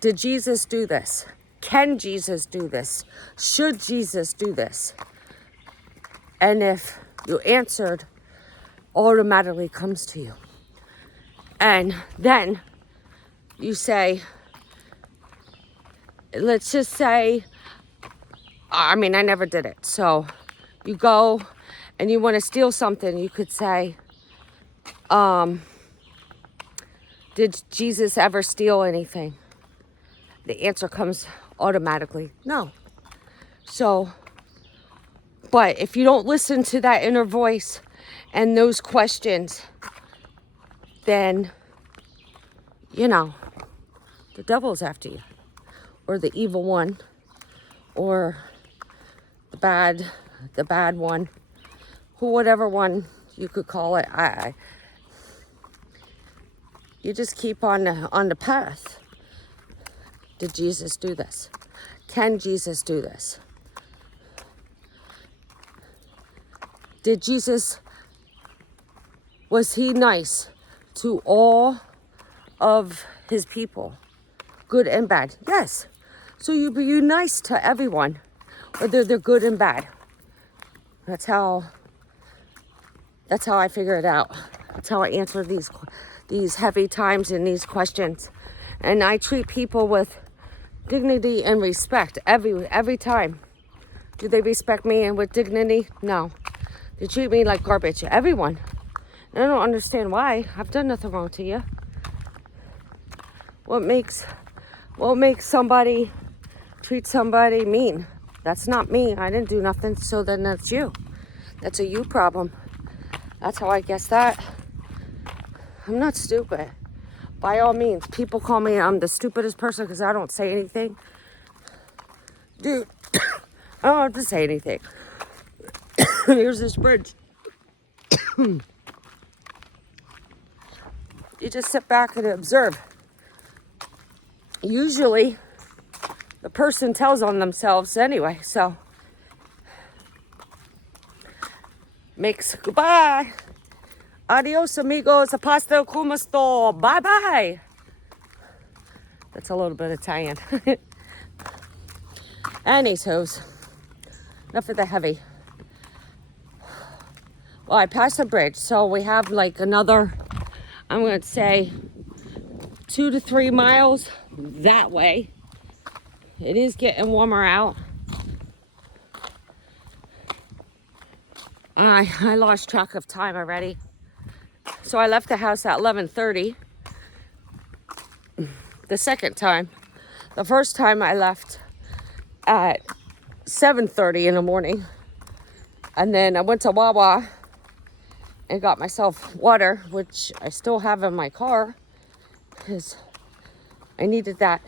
did Jesus do this? Can Jesus do this? Should Jesus do this? And if you answered, automatically comes to you. And then you say, let's just say, I never did it. So you go and you want to steal something. You could say, did Jesus ever steal anything? The answer comes automatically, no. So, but if you don't listen to that inner voice and those questions, then, the devil's after you. Or the evil one. Or the bad one. Whatever one you could call it. You just keep on the path. Did Jesus do this? Can Jesus do this? Did Jesus, was he nice to all of his people? Good and bad? Yes. So you be nice to everyone, whether they're good and bad. That's how I figure it out. That's how I answer these heavy times and these questions. And I treat people with dignity and respect every time. Do they respect me and with dignity? No. They treat me like garbage. Everyone. And I don't understand why. I've done nothing wrong to you. What makes somebody treat somebody mean? That's not me. I didn't do nothing, so then that's you. That's a you problem. That's how I guess that. I'm not stupid. By all means, people call me I'm the stupidest person because I don't say anything. Dude, I don't have to say anything. Here's this bridge. You just sit back and observe. Usually, the person tells on themselves anyway, so. Goodbye. Adios, amigos. Hasta como esto. Bye-bye. That's a little bit Italian. Anywho's, enough of the heavy. Well, I passed the bridge, so we have like another, I'm going to say, 2 to 3 miles that way. It is getting warmer out. I lost track of time already. So I left the house at 11:30. The second time. The first time I left at 7:30 in the morning. And then I went to Wawa and got myself water, which I still have in my car because I needed that.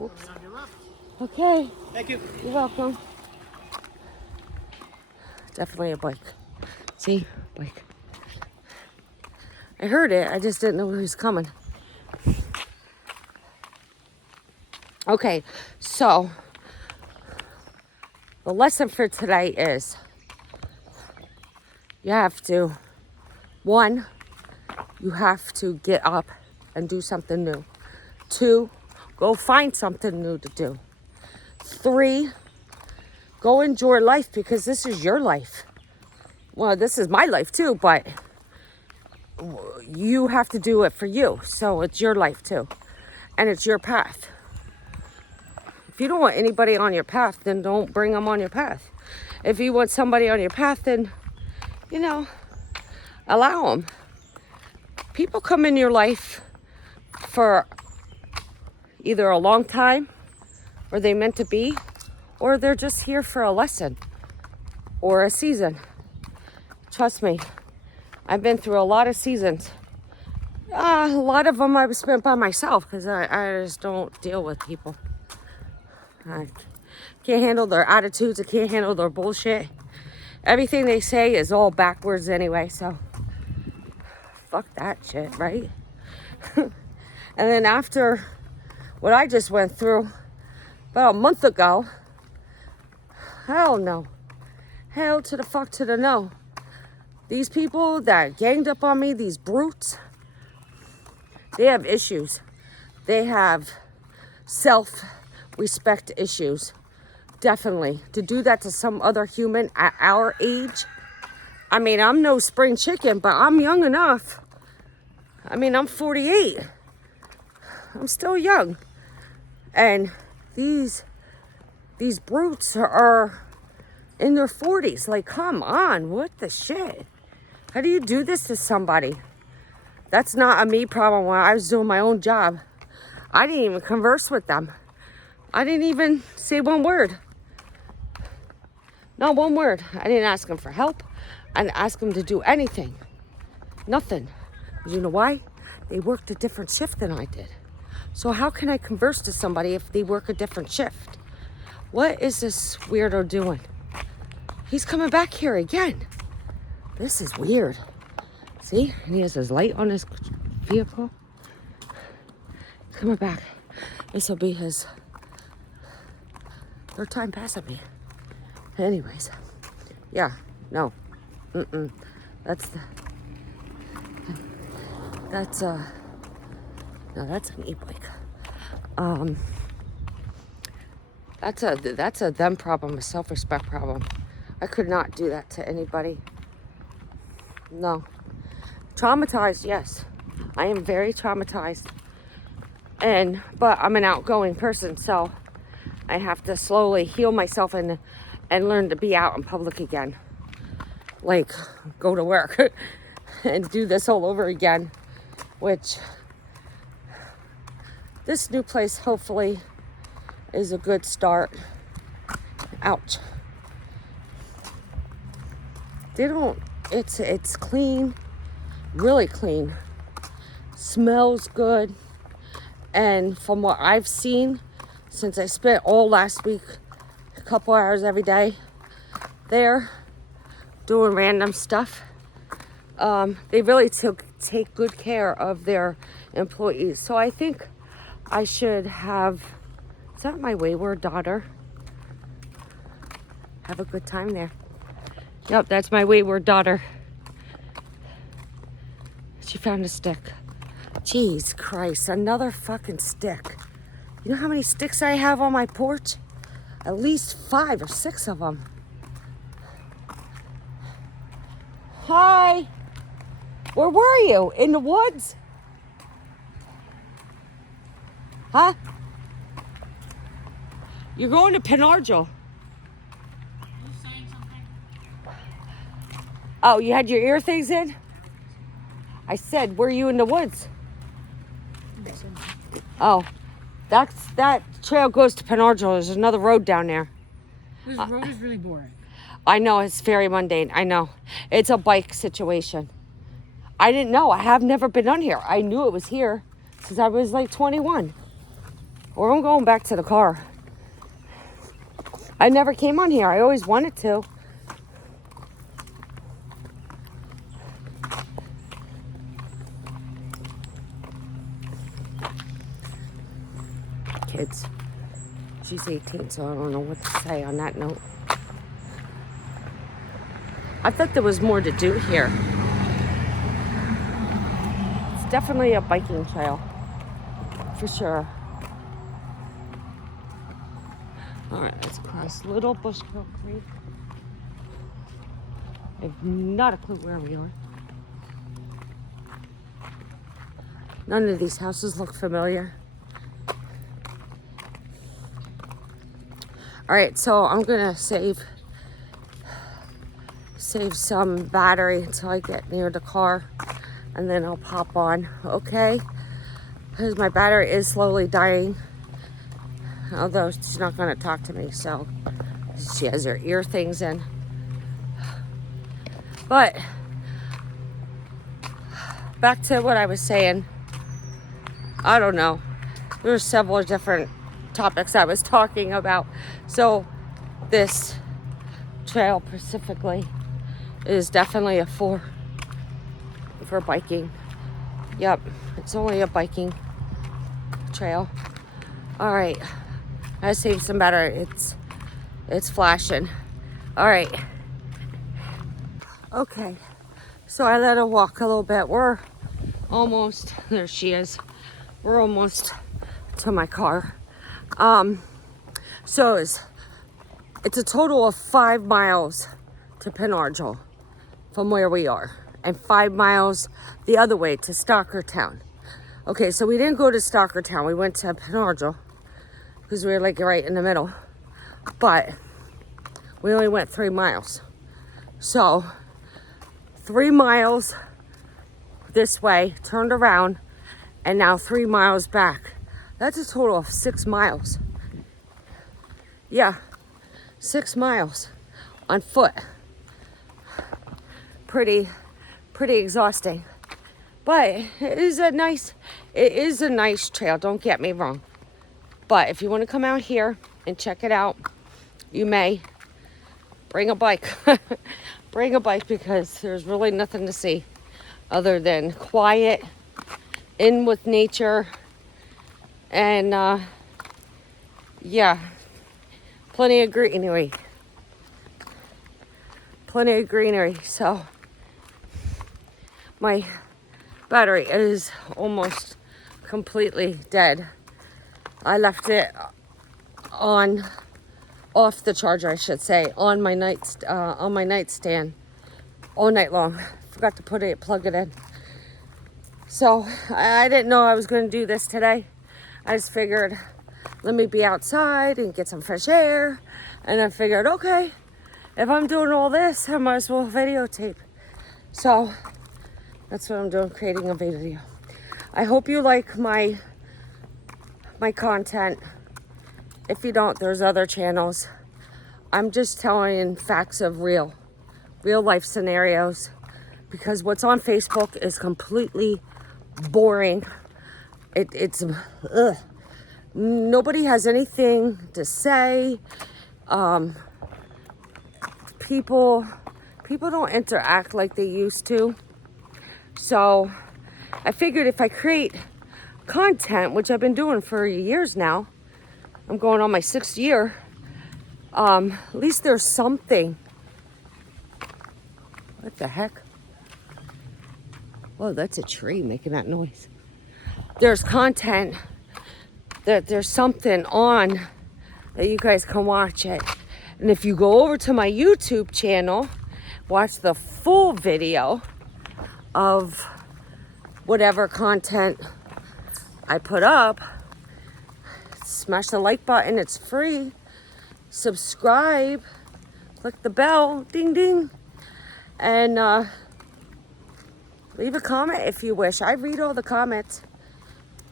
Oops. Okay. Thank you. You're welcome. Definitely a bike. See? Bike. I heard it. I just didn't know who was coming. Okay. So, the lesson for today is You have to, one, you have to get up and do something new. 2, go find something new to do. 3, go enjoy life because this is your life. Well, this is my life too, but you have to do it for you. So it's your life too. And it's your path. If you don't want anybody on your path, then don't bring them on your path. If you want somebody on your path, then, allow them. People come in your life for either a long time, or they meant to be, or they're just here for a lesson or a season. Trust me, I've been through a lot of seasons. A lot of them I've spent by myself because I just don't deal with people. I can't handle their attitudes. I can't handle their bullshit. Everything they say is all backwards anyway, so fuck that shit, right? And then after what I just went through about a month ago, hell no. Hell to the fuck to the no. These people that ganged up on me, these brutes, they have issues. They have self-respect issues. Definitely. To do that to some other human at our age. I mean, I'm no spring chicken, but I'm young enough. I mean, I'm 48. I'm still young. And these brutes are in their 40s. Like, come on, what the shit? How do you do this to somebody? That's not a me problem when I was doing my own job. I didn't even converse with them. I didn't even say one word. Not one word. I didn't ask them for help. I didn't ask them to do anything. Nothing. You know why? They worked a different shift than I did. So how can I converse to somebody if they work a different shift? What is this weirdo doing? He's coming back here again. This is weird. See? And he has his light on his vehicle. Coming back. This will be his third time passing me. Anyways. Yeah. No. That's an e-bike. That's a them problem, a self-respect problem. I could not do that to anybody. No. Traumatized, yes. I am very traumatized. But I'm an outgoing person, so I have to slowly heal myself and learn to be out in public again. Like, go to work and do this all over again. Which, this new place hopefully is a good start. Ouch. It's clean, really clean. Smells good. And from what I've seen, since I spent all last week, a couple hours every day there, doing random stuff, they really take good care of their employees. So I think I should have, is that my wayward daughter? Have a good time there. Yep, that's my wayward daughter. She found a stick. Jeez Christ, another fucking stick. You know how many sticks I have on my porch? At least 5 or 6 of them. Hi. Where were you? In the woods? Huh? You're going to Penargil. Oh, you had your ear things in? I said, were you in the woods? Oh, that trail goes to Penargil. There's another road down there. This road is really boring. I know, it's very mundane. I know. It's a bike situation. I didn't know. I have never been on here. I knew it was here since I was like 21. Or I'm going back to the car. I never came on here. I always wanted to. Kids. She's 18, so I don't know what to say on that note. I thought there was more to do here. It's definitely a biking trail, for sure. All right, let's cross Little Bushkill Creek. I have not a clue where we are. None of these houses look familiar. All right, so I'm gonna save some battery until I get near the car, and then I'll pop on, okay? Because my battery is slowly dying. Although she's not gonna talk to me, so she has her ear things in. But back to what I was saying. I don't know. There's several different topics I was talking about. So this trail specifically is definitely a for biking. Yep, it's only a biking trail. All right, I saved some battery. It's flashing. All right. Okay, so I let her walk a little bit. We're almost, there she is. We're almost to my car. So it's a total of 5 miles to Penargil from where we are, and 5 miles the other way to Stockertown. Okay, so we didn't go to Stockertown. We went to Penargil because we were like right in the middle, but we only went 3 miles. So 3 miles this way, turned around, and now 3 miles back. That's a total of 6 miles. Yeah, 6 miles on foot. Pretty exhausting. But it is a nice trail, don't get me wrong. But if you want to come out here and check it out, you may bring a bike. Bring a bike, because there's really nothing to see other than quiet, in with nature, and yeah, plenty of greenery. So my battery is almost completely dead. I left it off the charger, I should say, on my nightstand all night long. Forgot to plug it in. So I didn't know I was going to do this today. I just figured, let me be outside and get some fresh air. And I figured, okay, if I'm doing all this, I might as well videotape. So that's what I'm doing, creating a video. I hope you like my content. If you don't, there's other channels. I'm just telling facts of real life scenarios, because what's on Facebook is completely boring. It's nobody has anything to say. People don't interact like they used to. So I figured if I create content, which I've been doing for years now, I'm going on my 6th year, at least there's something. What the heck? Whoa, that's a tree making that noise. There's content, there's something on that you guys can watch it. And if you go over to my YouTube channel, watch the full video of whatever content I put up, smash the like button, it's free. Subscribe, click the bell, ding ding, and leave a comment if you wish. I read all the comments.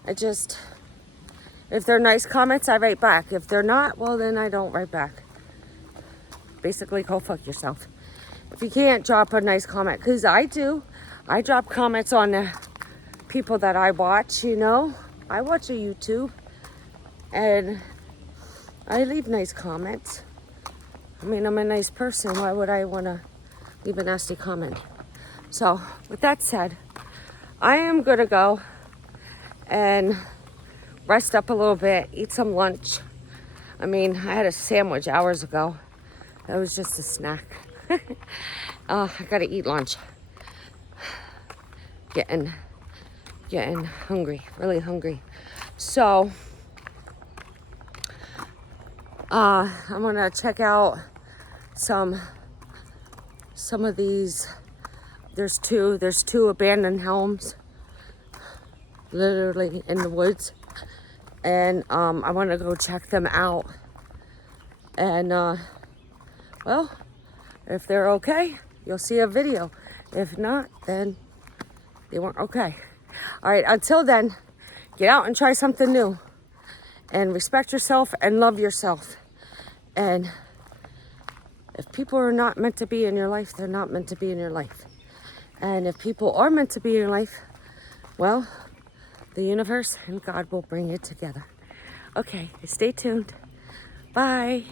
If they're nice comments, I write back. If they're not, well, then I don't write back. Basically, go fuck yourself. If you can't drop a nice comment, because I do. I drop comments on the people that I watch, you know. I watch a YouTube, and I leave nice comments. I mean, I'm a nice person. Why would I want to leave a nasty comment? So, with that said, I am going to go and rest up a little bit, eat some lunch. I mean, I had a sandwich hours ago. That was just a snack. I gotta eat lunch. Getting hungry, really hungry. So, I'm gonna check out some of these. There's two abandoned homes, literally in the woods, and I want to go check them out. And well, if they're okay, you'll see a video. If not, then they weren't okay. All right, until then, get out and try something new, and respect yourself and love yourself. And if people are not meant to be in your life, they're not meant to be in your life. And if people are meant to be in your life, well, the universe and God will bring it together. Okay, stay tuned. Bye.